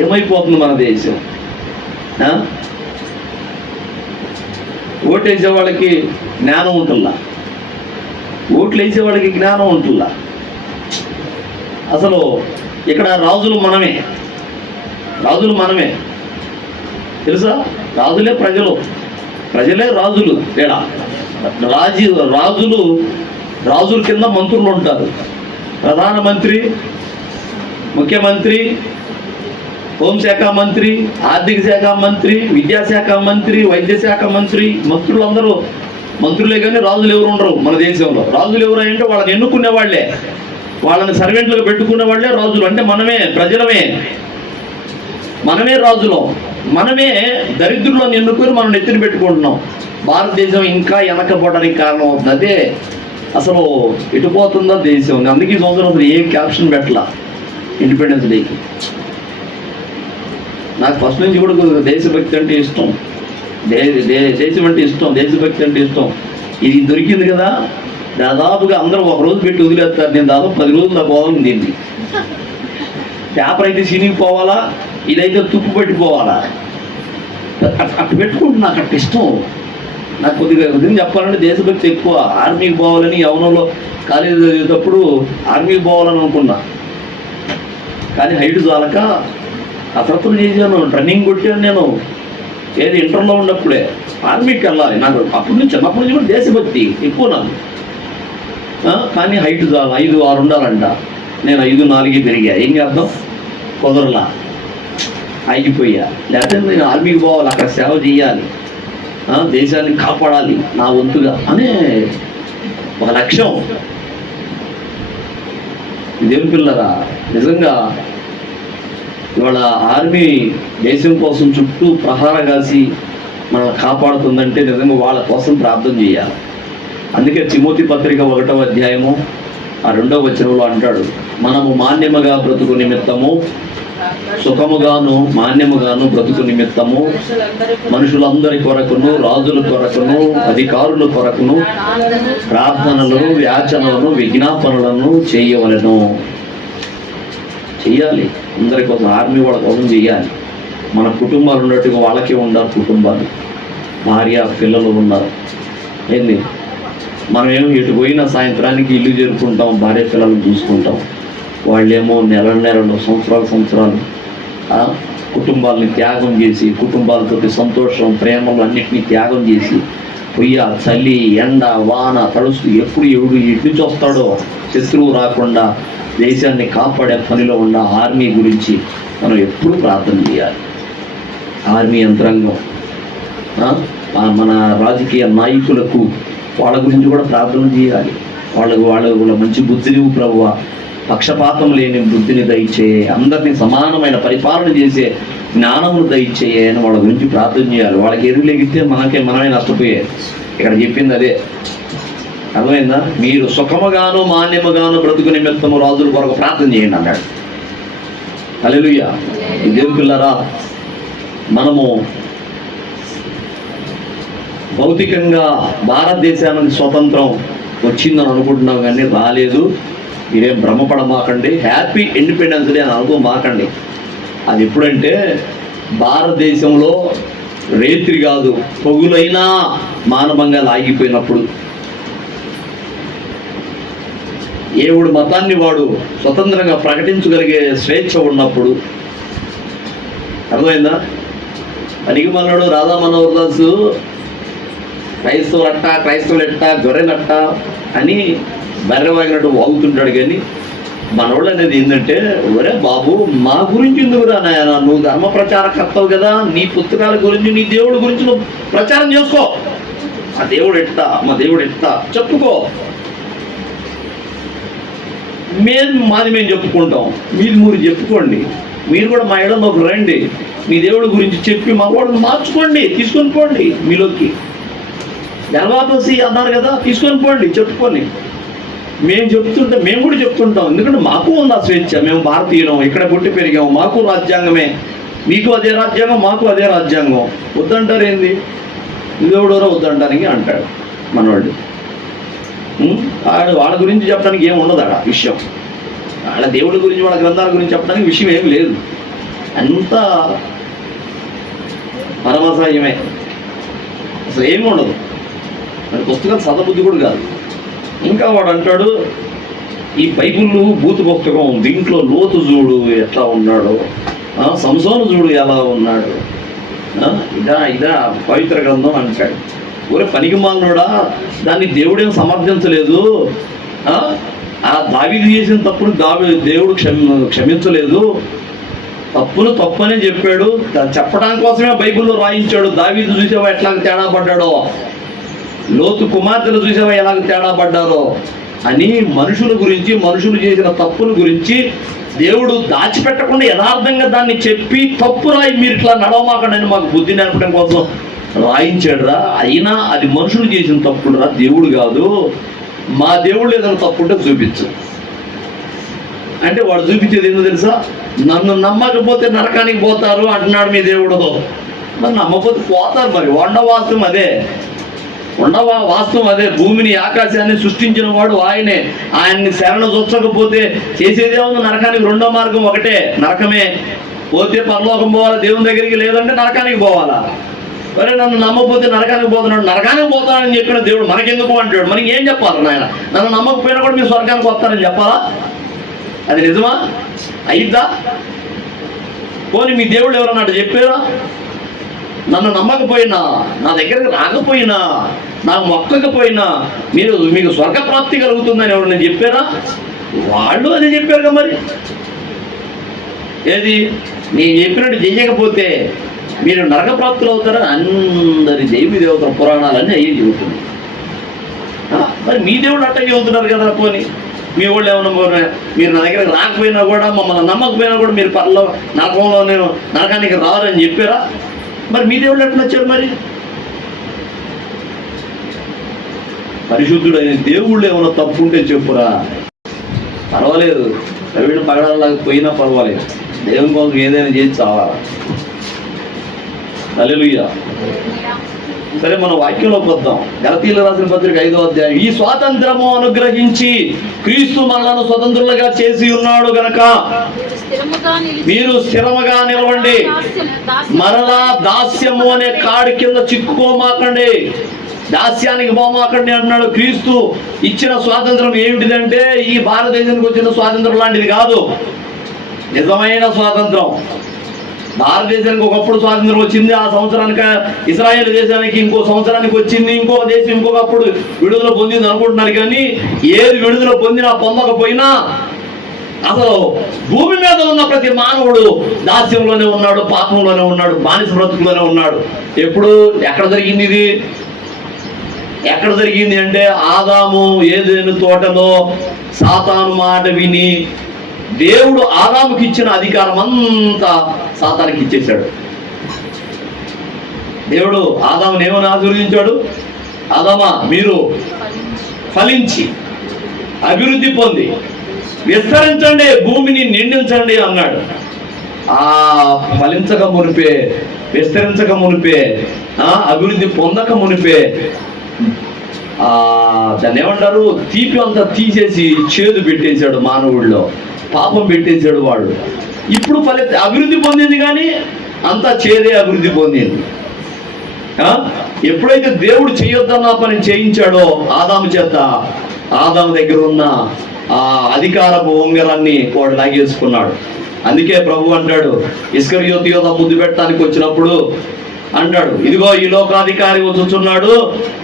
ఏమైపోతుంది మన దేశం? ఓటేసే వాళ్ళకి జ్ఞానం ఉంటుందా? ఓట్లు వేసే వాళ్ళకి జ్ఞానం ఉంటుందా? అసలు ఇక్కడ రాజులు మనమే తెలుసా? రాజులే ప్రజలే రాజులు. తేడా రాజుల కింద మంత్రులు ఉంటారు. ప్రధానమంత్రి, ముఖ్యమంత్రి, హోంశాఖ మంత్రి, ఆర్థిక శాఖ మంత్రి, విద్యాశాఖ మంత్రి, వైద్య శాఖ మంత్రి. మంత్రులే కానీ రాజులు ఎవరు ఉండరు మన దేశంలో. రాజులు ఎవరు అంటే వాళ్ళని ఎన్నుకునే వాళ్ళే, వాళ్ళని సర్వెంట్లుగా పెట్టుకునే వాళ్ళే రాజులు. అంటే మనమే రాజులు, మనమే దరిద్రులను ఎన్నుకొని మనం నెత్తిని పెట్టుకుంటున్నాం. భారతదేశం ఇంకా వెనకపోవడానికి కారణం అవుతుంది. అదే అసలు ఎటుపోతుందో దేశం. అందుకే ఈ సంవత్సరం అసలు ఏ క్యాప్షన్ పెట్టలా ఇండిపెండెన్స్ డేకి. నాకు ఫస్ట్ నుంచి కూడా దేశభక్తి అంటే ఇష్టం, దేశం అంటే ఇష్టం, దేశభక్తి అంటే ఇష్టం. ఇది దొరికింది కదా, దాదాపుగా అందరూ ఒక రోజు పెట్టి వదిలేస్తారు. నేను దాదాపు 10 రోజులు నాకు పోవాలి. దీన్ని పేపర్ అయితే చినిగిపోవాలా, ఇదైతే తుప్పు పెట్టిపోవాలా, అటు పెట్టుకుంటే నాకు అట్లా ఇష్టం. నాకు కొద్దిగా చెప్పాలంటే దేశభక్తి ఎక్కువ. ఆర్మీకి పోవాలని యవనంలో కాలేజీ చదివేటప్పుడు ఆర్మీకి పోవాలని అనుకున్నా, కానీ హైట్ చాలక అసలు చేశాను, ట్రైనింగ్ కొట్టాను నేను. ఏది ఇంటర్లో ఉన్నప్పుడే ఆర్మీకి వెళ్ళాలి. నాకు చిన్నప్పటి నుంచి కూడా దేశభక్తి ఎక్కువ నాకు. కానీ హైట్ చాలు, 5'6" ఉండాలంట. నేను 5'4" పెరిగా. ఏం చేద్దాం, కుదరలా, ఆగిపోయా. లేకపోతే నేను ఆర్మీకి పోవాలి, అక్కడ సేవ చేయాలి, దేశాన్ని కాపాడాలి నా వంతుగా అనే ఒక లక్ష్యం. దేవుని పిల్లరా, నిజంగా ఇవాళ ఆర్మీ దేశం కోసం చుట్టూ ప్రహార కాసి మనల్ని కాపాడుతుందంటే నిజంగా వాళ్ళ కోసం ప్రార్థన చేయాలి. అందుకే తిమోతి పత్రిక 1వ అధ్యాయము 2వ వచనంలో అంటాడు, మనము మాన్యముగా బ్రతుకు నిమిత్తము, సుఖముగాను మాన్యముగాను బ్రతుకు నిమిత్తము మనుషులందరి కొరకును, రాజుల కొరకును, అధికారుల కొరకును ప్రార్థనలను, వ్యాచనలను, విజ్ఞాపనలను చెయ్యాలి. అందరి కోసం, ఆర్మీ వాళ్ళ కోసం చేయాలి. మన కుటుంబాలు ఉన్నట్టుగా వాళ్ళకే ఉండాలి. కుటుంబాలు, భార్య, పిల్లలు ఉన్నారు. ఏంది, మనమేమో ఎటు పోయినా సాయంత్రానికి ఇల్లు చేరుకుంటాం, భార్య పిల్లలను చూసుకుంటాం. వాళ్ళేమో నెలలు, సంవత్సరాలు కుటుంబాలని త్యాగం చేసి, కుటుంబాలతో సంతోషం, ప్రేమలు అన్నింటినీ త్యాగం చేసి, పొయ్య, చలి, ఎండ, వాన, తడుస్తూ ఎప్పుడు ఎటు నుంచి వస్తాడో శత్రువు రాకుండా దేశాన్ని కాపాడే పనిలో ఉన్న ఆర్మీ గురించి మనం ఎప్పుడు ప్రార్థన చేయాలి. ఆర్మీ యంత్రాంగం, మన రాజకీయ నాయకులకు వాళ్ళ గురించి కూడా ప్రార్థన చేయాలి. వాళ్ళ మంచి బుద్ధిని ప్రభువా, పక్షపాతం లేని బుద్ధిని దయచేయే, అందరినీ సమానమైన పరిపాలన చేసే జ్ఞానమును దయచేయే అని వాళ్ళ గురించి ప్రార్థన చేయాలి. వాళ్ళకి ఎదురులేగితే మనమే నష్టపోయాయి. ఇక్కడ చెప్పింది అదే. అర్థమైందా? మీరు సుఖముగాను మాన్యముగాను బ్రతుకు నిమిత్తము రాజుల కొరకు ప్రార్థన చేయండి అన్నాడు. హల్లెలూయా. దేవుని పిల్లరా, మనము భౌతికంగా భారతదేశానికి స్వతంత్రం వచ్చిందని అనుకుంటున్నాం, కానీ రాలేదు. మీరేం భ్రమపడమాకండి, హ్యాపీ ఇండిపెండెన్స్ డే అని అనుకోమాకండి. అది ఎప్పుడంటే భారతదేశంలో రేత్రి కాదు పొగులైనా మానవంగా లాగిపోయినప్పుడు, ఏవుడు మతాన్ని వాడు స్వతంత్రంగా ప్రకటించగలిగే స్వేచ్ఛ ఉన్నప్పుడు. అర్థమైందా? పనికి మన్నాడు రాధా మనోహర్ దాసు క్రైస్తవులట్ట గొర్రెలట్ట అని బర్రెవాగినట్టు వాగుతుంటాడు. కానీ మనోళ్ళు అనేది ఏంటంటే, ఒరే బాబు మా గురించి ఎందుకురా నాయన, నువ్వు ధర్మ ప్రచారకర్తవు కదా, నీ పుస్తకాల గురించి నీ దేవుడి గురించి నువ్వు ప్రచారం చేసుకో. మా దేవుడు ఎట్ట చెప్పుకో. మాది మేము చెప్పుకుంటాం, మీరు చెప్పుకోండి. మీరు కూడా మా ఇళ్ళలోకి రండి, మీ దేవుడి గురించి చెప్పి మా వాడిని మార్చుకోండి, తీసుకొని పోండి మీలోకి. గర్వాపసి అన్నారు కదా, తీసుకొని పోండి, చెప్పుకొని. మేము కూడా చెప్తుంటాం, ఎందుకంటే మాకు ఉంది ఆ స్వేచ్ఛ. మేము భారతీయులం, ఇక్కడ పుట్టి పెరిగాము, మాకు రాజ్యాంగమే. మీకు అదే రాజ్యాంగం, మాకు అదే రాజ్యాంగం. వద్దంటారు ఏంది? దేవుడెవరో వద్దంటానికి అంటాడు మనవాళ్ళు. వాళ్ళ గురించి చెప్పడానికి ఏమి ఉండదు అక్కడ విషయం. వాళ్ళ దేవుడి గురించి, వాళ్ళ గ్రంథాల గురించి చెప్పడానికి విషయం ఏమి లేదు. అంతా పరమసాయమే, అసలు ఏమి ఉండదు. మరి పుస్తకాలు సదబుద్ధి కూడా కాదు. ఇంకా వాడు అంటాడు, ఈ బైబిల్ బూతు పుస్తకం, దీంట్లో లోతు చూడు ఎట్లా ఉన్నాడు, సంసోను చూడు ఎలా ఉన్నాడు, ఇదా పవిత్ర గ్రంథం అంటాడు. ఊరే పనికి మాలినోడా, దాన్ని దేవుడేం సమర్థించలేదు. ఆ దావీదు చేసిన తప్పును దేవుడు క్షమించలేదు. తప్పును తప్పనే చెప్పాడు. చెప్పడానికి కోసమే బైబిల్లో రాయించాడు. దావీదు చూసావా ఎట్లా తేడా పడ్డాడో, లోతు కుమార్తెలు చూసావా ఎలాగ తేడా పడ్డారో అని మనుషుల గురించి, మనుషులు చేసిన తప్పుల గురించి దేవుడు దాచిపెట్టకుండా యథార్థంగా దాన్ని చెప్పి, తప్పు రాయి మీరు ఇట్లా నడవమాకండి మాకు బుద్ధి నేర్పడం కోసం రాయించాడురా. అయినా అది మనుషులు చేసిన తప్పుడురా, దేవుడు కాదు. మా దేవుడు ఏదైనా తప్పుంటే చూపించు అంటే వాడు చూపించేది ఏందో తెలుసా? నన్ను నమ్మకపోతే నరకానికి పోతారు అంటున్నాడు మీ దేవుడు. మరి నమ్మకపోతే పోతారు. మరి వాస్తవం అదే. భూమిని ఆకాశాన్ని సృష్టించిన వాడు ఆయనే. ఆయన్ని శరణ చూచకపోతే చేసేదే ఉంది. నరకానికి రెండో మార్గం ఒకటే, నరకమే. పోతే పరలోకం పోవాలా దేవుని దగ్గరికి, లేదంటే నరకానికి పోవాలా. మరి నన్ను నమ్మకపోతే నరకానికి పోతున్నాడు. నరకానికి పోతానని చెప్పిన దేవుడు మనకెందుకు అంటాడు? మనకి ఏం చెప్పాలి నాయన? నన్ను నమ్మకపోయినా కూడా మీరు స్వర్గానికి వస్తారని చెప్పాలా? అది నిజమా? అయిద్దా? పోనీ మీ దేవుడు ఎవరన్నట్టు చెప్పారా? నన్ను నమ్మకపోయినా, నా దగ్గరికి రాకపోయినా, నాకు మొక్కకపోయినా మీకు స్వర్గప్రాప్తి కలుగుతుందని ఎవరు చెప్పారా? వాళ్ళు అదే చెప్పారు కదా. మరి ఏది నేను చెప్పినట్టు చెయ్యకపోతే మీరు నరకప్రాప్తులు అవుతారని అందరి దేవతల పురాణాలన్నీ అయ్యి చెబుతుంది. మరి మీ దేవుడు అట్ట చెబుతున్నారు కదా. పోనీ మీ వాళ్ళు ఏమన్నా మీరు నా దగ్గరికి రాకపోయినా కూడా, మమ్మల్ని నమ్మకపోయినా కూడా మీరు నరకంలో నేను నరకానికి రావాలని చెప్పారా? మరి మీ దేవుళ్ళు ఎట్లా వచ్చారు? మరి పరిశుద్ధుడు అయిన దేవుళ్ళు ఏమైనా తప్పు ఉంటే చెప్పురా, పర్వాలేదు. ప్రవీణ పగడాలకు పోయినా పర్వాలేదు, దేవుని కోసం ఏదైనా చేసి చావాలా. హల్లెలూయా. సరే, మన వాక్యంలోకి వద్దాం. గలతీయులకు రాసిన పత్రిక 5వ అధ్యాయం. ఈ స్వాతంత్రము అనుగ్రహించి క్రీస్తు మనలను స్వతంత్రులుగా చేసి ఉన్నాడు గనక మీరు స్థిరముగా నిలవండి, మరలా దాస్యము అనే కాడి కింద చిక్కుకోమాకండి, దాస్యానికి పోమాకండి అన్నాడు. క్రీస్తు ఇచ్చిన స్వాతంత్రం ఏమిటిదంటే ఈ భారతదేశానికి వచ్చిన స్వాతంత్రం లాంటిది కాదు. నిజమైన స్వాతంత్రం. భారతదేశానికి ఒకప్పుడు స్వాతంత్రం వచ్చింది, ఆ సంవత్సరానికి ఇజ్రాయెల్ దేశానికి ఇంకో సంవత్సరానికి వచ్చింది, ఇంకొక దేశం ఇంకొకప్పుడు విడుదల పొందింది అనుకుంటున్నారు. కానీ ఏది విడుదల పొందినా పొందకపోయినా అసలు భూమి మీద ఉన్న ప్రతి మానవుడు దాస్యంలోనే ఉన్నాడు, పాపంలోనే ఉన్నాడు, బానిస బ్రతుకులోనే ఉన్నాడు. ఎప్పుడు ఎక్కడ జరిగింది ఇది? ఎక్కడ జరిగింది అంటే ఆదాము ఏదెను తోటలో సాతాను మాట విని దేవుడు ఆదాముకి ఇచ్చిన అధికారం అంతా సాతానికి ఇచ్చేశాడు. దేవుడు ఆదాముని ఏమని ఆశీర్వదించాడు? ఆదామా, మీరు ఫలించి అభివృద్ధి పొంది విస్తరించండి, భూమిని నిండించండి అన్నాడు. ఆ ఫలించక మునిపే, విస్తరించక మునిపే, అభివృద్ధి పొందక మునిపే దాన్ని ఏమంటారు, తీపి అంతా తీసేసి చేదు పెట్టేశాడు మానవుడిలో, పాపం పెట్టేశాడు వాడు. ఇప్పుడు అభివృద్ధి పొందింది కానీ అంతా చేదే అభివృద్ధి పొందింది. ఎప్పుడైతే దేవుడు చేయొద్దన్న పని చేయించాడో ఆదాము చేత, ఆదాము దగ్గర ఉన్న ఆ అధికారపు ఉంగరాన్ని వాడు లాగేసుకున్నాడు. అందుకే ప్రభు అంటాడు, ఇస్కరియోతు యోధ ముద్దు పెట్టడానికి వచ్చినప్పుడు అంటాడు, ఇదిగో ఈ లోకాధికారి వచ్చుచున్నాడు,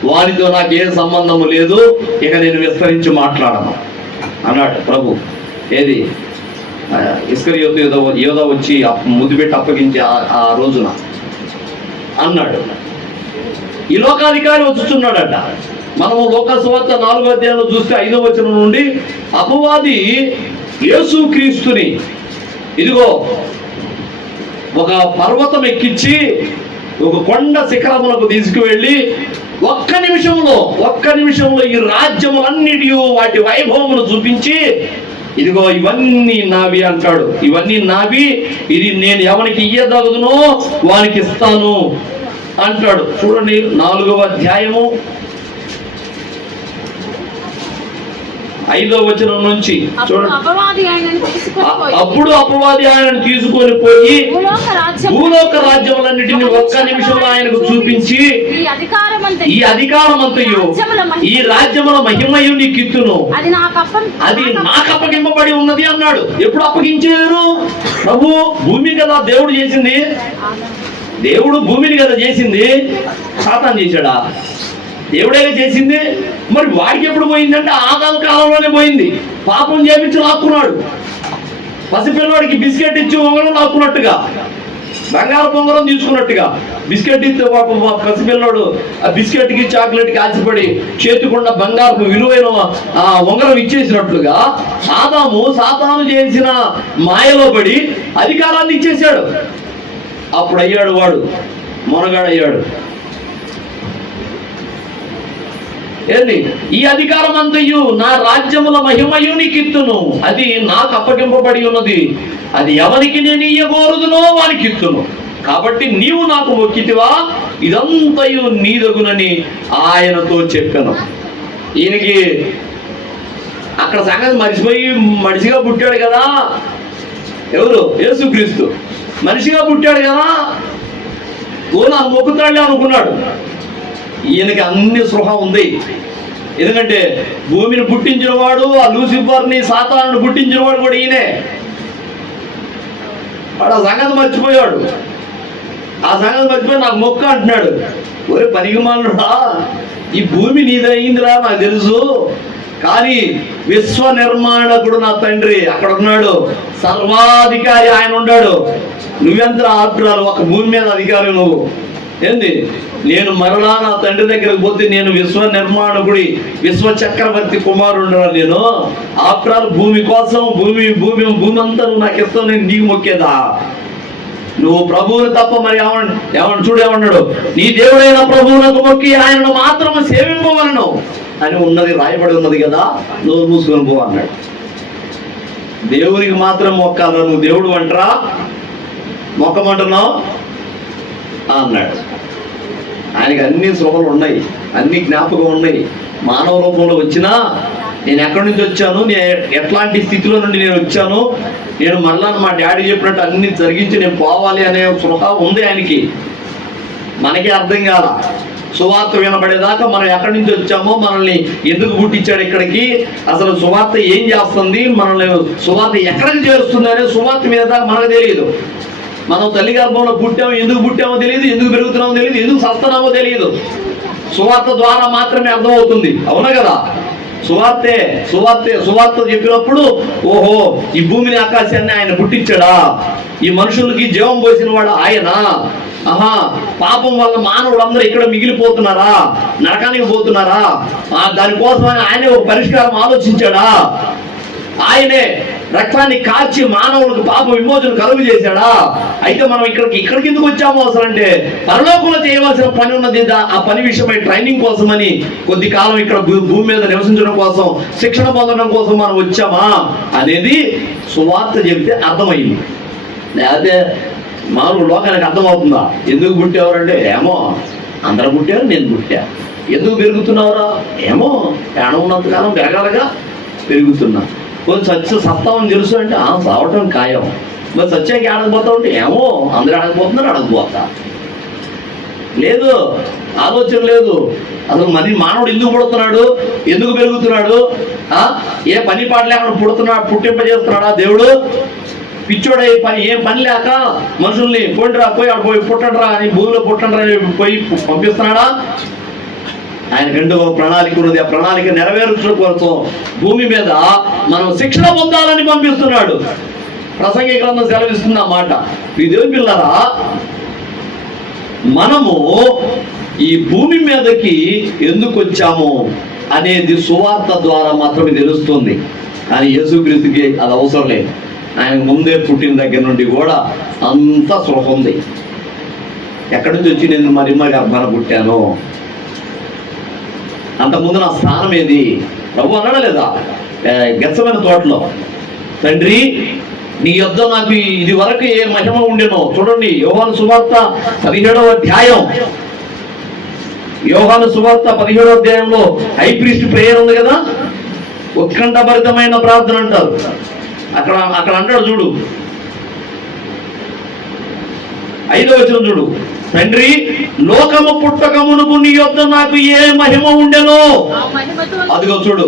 వారితో నాకు ఏ సంబంధము లేదు, ఇక నేను విస్తరించి మాట్లాడను అన్నాడు ప్రభు. ఏది ఇస్కరియోతు యోధ వచ్చి ముద్దు పెట్టి అప్పగించి ఆ రోజున అన్నాడు. ఈ లోకాధికారి వచ్చుచున్నాడట. మనము లోక సువార్త 4వ అధ్యాయంలో చూస్తే 5వ వచనం నుండి అపవాది యేసుక్రీస్తుని ఇదిగో ఒక పర్వతం ఎక్కించి ఒక కొండ శిఖరములకు తీసుకువెళ్ళి ఒక్క నిమిషంలో ఈ రాజ్యములన్నిటి వాటి వైభవమును చూపించి, ఇదిగో ఇవన్నీ నావి అంటాడు. ఇవన్నీ నావి, ఇది నేను ఎవరికి ఇయ్యదగుదునో వానికి ఇస్తాను అంటాడు. చూడండి 4వ అధ్యాయము 5వ వచనం నుంచి చూడండి. అప్పుడు అపవాది ఆయనను తీసుకొని పోయి భూలోక రాజ్యములన్నిటిని ఒక్క నిమిషంలో ఆయనకు చూపించి, ఈ అధికారమంతయు ఈ రాజ్యముల మహిమయు నీకు ఇత్తును, అది నాకు అప్పగింపబడి ఉన్నది అన్నాడు. ఎప్పుడు అప్పగించారు? ప్రభు భూమి కదా దేవుడు చేసింది, దేవుడు భూమిని కదా చేసింది, సాతాను చేశాడా? దేవుడేగా చేసింది. మరి వాడికి ఎప్పుడు పోయిందంటే ఆదాము కాలంలోనే పోయింది. పాపం చేపించి లాక్కున్నాడు. పసిపిల్లవాడికి బిస్కెట్ ఇచ్చి ఉంగరం లాక్కున్నట్టుగా, బంగారు పొంగరం తీసుకున్నట్టుగా బిస్కెట్ ఇస్తే పసిపిల్లవాడు ఆ బిస్కెట్కి చాక్లెట్కి ఆశపడి చేతికున్న బంగారు విలువైన ఉంగరం ఇచ్చేసినట్లుగా ఆదాము సాతాను చేసిన మాయలో పడి అధికారాన్ని ఇచ్చేశాడు. అప్పుడు అయ్యాడు వాడు మొనగాడయ్యాడు. ఏంది? ఈ అధికారం అంతయు నా రాజ్యముల మహిమయు నీకు ఇత్తును, అది నాకు అప్పగింపబడి ఉన్నది, అది ఎవరికి నేను ఇయ్యగోరుదునో వానికి ఇత్తును, కాబట్టి నీవు నాకు మొక్కితివా, ఇదంతయు నీదగునని ఆయనతో చెప్పాను. ఈయనకి అక్కడ సంగతి మర్చిపోయి మనిషిగా పుట్టాడు కదా. ఎవరు? యేసుక్రీస్తు మనిషిగా పుట్టాడు కదా, నాకు మొక్కుతాడులే అనుకున్నాడు. ఈయనకి అన్ని స్పృహ ఉంది. ఎందుకంటే భూమిని పుట్టించిన వాడు, ఆ లూసిఫర్ని సాతాను పుట్టించిన వాడు కూడా ఈయనే. వాడు ఆ సంగతి మర్చిపోయాడు. ఆ సంగతి మర్చిపోయి నాకు మొక్క అంటున్నాడు. ఒరే పనికిమాలుడా, ఈ భూమి నీదయిందిరా నాకు తెలుసు, కానీ విశ్వ నిర్మాణకుడు నా తండ్రి అక్కడ ఉన్నాడు, సర్వాధికారి ఆయన ఉన్నాడు. నువ్వెంత ఆత్రాలు, ఒక భూమి మీద అధికారి నువ్వు. ఏంది? నేను మరలా నా తండ్రి దగ్గరకు పోతే నేను విశ్వ నిర్మాణకుడి, విశ్వ చక్రవర్తి కుమారుడు. నేను ఆప్రాలు భూమి కోసం, భూమి అంతా నువ్వు నాకు ఇస్తావు, నేను నీకు మొక్కేదా? నువ్వు ప్రభువుని తప్ప మరి ఏమన్నా చూడేమన్నాడు, నీ దేవుడైన ప్రభువునకు మొక్కి ఆయనను మాత్రం సేవింపవలను అని ఉన్నది, రాయబడి ఉన్నది కదా, నువ్వు మూసుకొని పో అన్నాడు. దేవునికి మాత్రం మొక్కాలా? నువ్వు దేవుడు అంటరా, మొక్కమంటున్నావు అన్నాడు. ఆయనకి అన్ని శృహలు ఉన్నాయి, అన్ని జ్ఞాపకం ఉన్నాయి. మానవ రూపంలో వచ్చినా నేను ఎక్కడి నుంచి వచ్చాను, నేను ఎట్లాంటి స్థితిలో నుండి నేను వచ్చాను, నేను మళ్ళా మా డాడీ చెప్పినట్టు అన్ని జరిగించి నేను పోవాలి అనే శృహ ఉంది ఆయనకి. మనకి అర్థం కాల. సువార్త వినబడేదాకా మనం ఎక్కడి నుంచి వచ్చామో, మనల్ని ఎందుకు పుట్టించాడు ఇక్కడికి, అసలు సువార్త ఏం చేస్తుంది, మనల్ని సువార్త ఎక్కడికి చేస్తుంది అనే సువార్త మీద మనకు తెలియదు. మనం తల్లి గర్భంలో పుట్టామో, ఎందుకు పుట్టామో తెలియదు, ఎందుకు పెరుగుతున్నామో తెలియదు, ఎందుకు సస్తున్నామో తెలియదు. సువార్త ద్వారా మాత్రమే అర్థమవుతుంది. అవునా కదా? సువార్త చెప్పినప్పుడు ఓహో, ఈ భూమిని ఆకాశాన్ని ఆయన పుట్టించాడా, ఈ మనుషులకి జీవం పోసిన వాడు ఆయన, పాపం వల్ల మానవులందరూ ఇక్కడ మిగిలిపోతున్నారా, నరకానికి పోతున్నారా, దానికోసం ఆయనే ఒక పరిష్కారం ఆలోచించాడా, ఆయనే రక్తాన్ని కాచి మానవులకు పాప విమోచన కలుగు చేశాడా. అయితే మనం ఇక్కడికి ఎందుకు వచ్చామో అసలు అంటే, పరలోకంలో చేయవలసిన పని ఉన్నది, ఆ పని విషయమై ట్రైనింగ్ కోసమని కొద్ది కాలం ఇక్కడ భూమి మీద నివసించడం కోసం, శిక్షణ పొందడం కోసం మనం వచ్చామా అనేది సువార్త చెబితే అర్థమైంది. లేకపోతే మామూలు లోకానికి అర్థమవుతుందా? ఎందుకు పుట్టేవారంటే, ఏమో అందరూ పుట్టారు, నేను పుట్టా, ఎందుకు పెరుగుతున్నావురా? ఏమో ప్రాణం ఉన్నంతకాలం పెరగాలగా పెరుగుతున్నా. కొంచెం సత్తామని తెలుసు అంటే సావటం ఖాయం. మరి సత్యానికి ఆడకపోతా ఉంటే ఏమో అందరూ ఆడకపోతున్నారు, ఆడకపోతా లేదు, ఆలోచన లేదు. అసలు మరి మానవుడు ఎందుకు పుడుతున్నాడు, ఎందుకు పెరుగుతున్నాడు? ఏ పని పాట లేకుండా పుట్టింపజేస్తున్నాడా దేవుడు? పిచ్చోడే ఏం పని లేక మనుషుల్ని పోండిరా, పోయి ఆడ పోయి పుట్టండిరా అని, భూమిలో పుట్టండిరా అని పోయి పంపిస్తున్నాడా? ఆయన రెండు ప్రణాళిక ఉన్నది. ఆ ప్రణాళిక నెరవేర్చడం కోసం భూమి మీద మనం శిక్షణ పొందాలని పంపిస్తున్నాడు. ప్రసంగి గ్రంథం సెలవిస్తుంది ఆ మాట. ఈ దేవుని పిల్లరా, మనము ఈ భూమి మీదకి ఎందుకు వచ్చాము అనేది సువార్త ద్వారా మాత్రమే తెలుస్తుంది. కానీ యేసుక్రీస్తుకి అది అవసరం లేదు. ఆయన ముందే పుట్టిన దగ్గర నుండి కూడా అంత స్పృహ ఉంది. ఎక్కడి నుంచి వచ్చి నేను మరిమ్మ గర్భాన పుట్టాను, అంతకుముందు నా స్థానం ఏది? ప్రభు అన్నాడా లేదా గెత్సెమనే తోటలో, తండ్రి నీ యొద్ద నాకు ఇది వరకు ఏ మహిమ ఉండేనో. చూడండి యోహాను సువార్త 17వ అధ్యాయం, యోహాను సువార్త 17వ అధ్యాయంలో హై ప్రీస్ట్ ప్రేయర్ ఉంది కదా, ఉత్కంఠభరితమైన ప్రార్థన అంటారు. అక్కడ అంటాడు చూడు, 5వ వచనం చూడు, తండ్రి లోకము పుట్టకమునుకు నీ యొద్ద నాకు ఏ మహిమ ఉండెనో. అదిగో చూడు,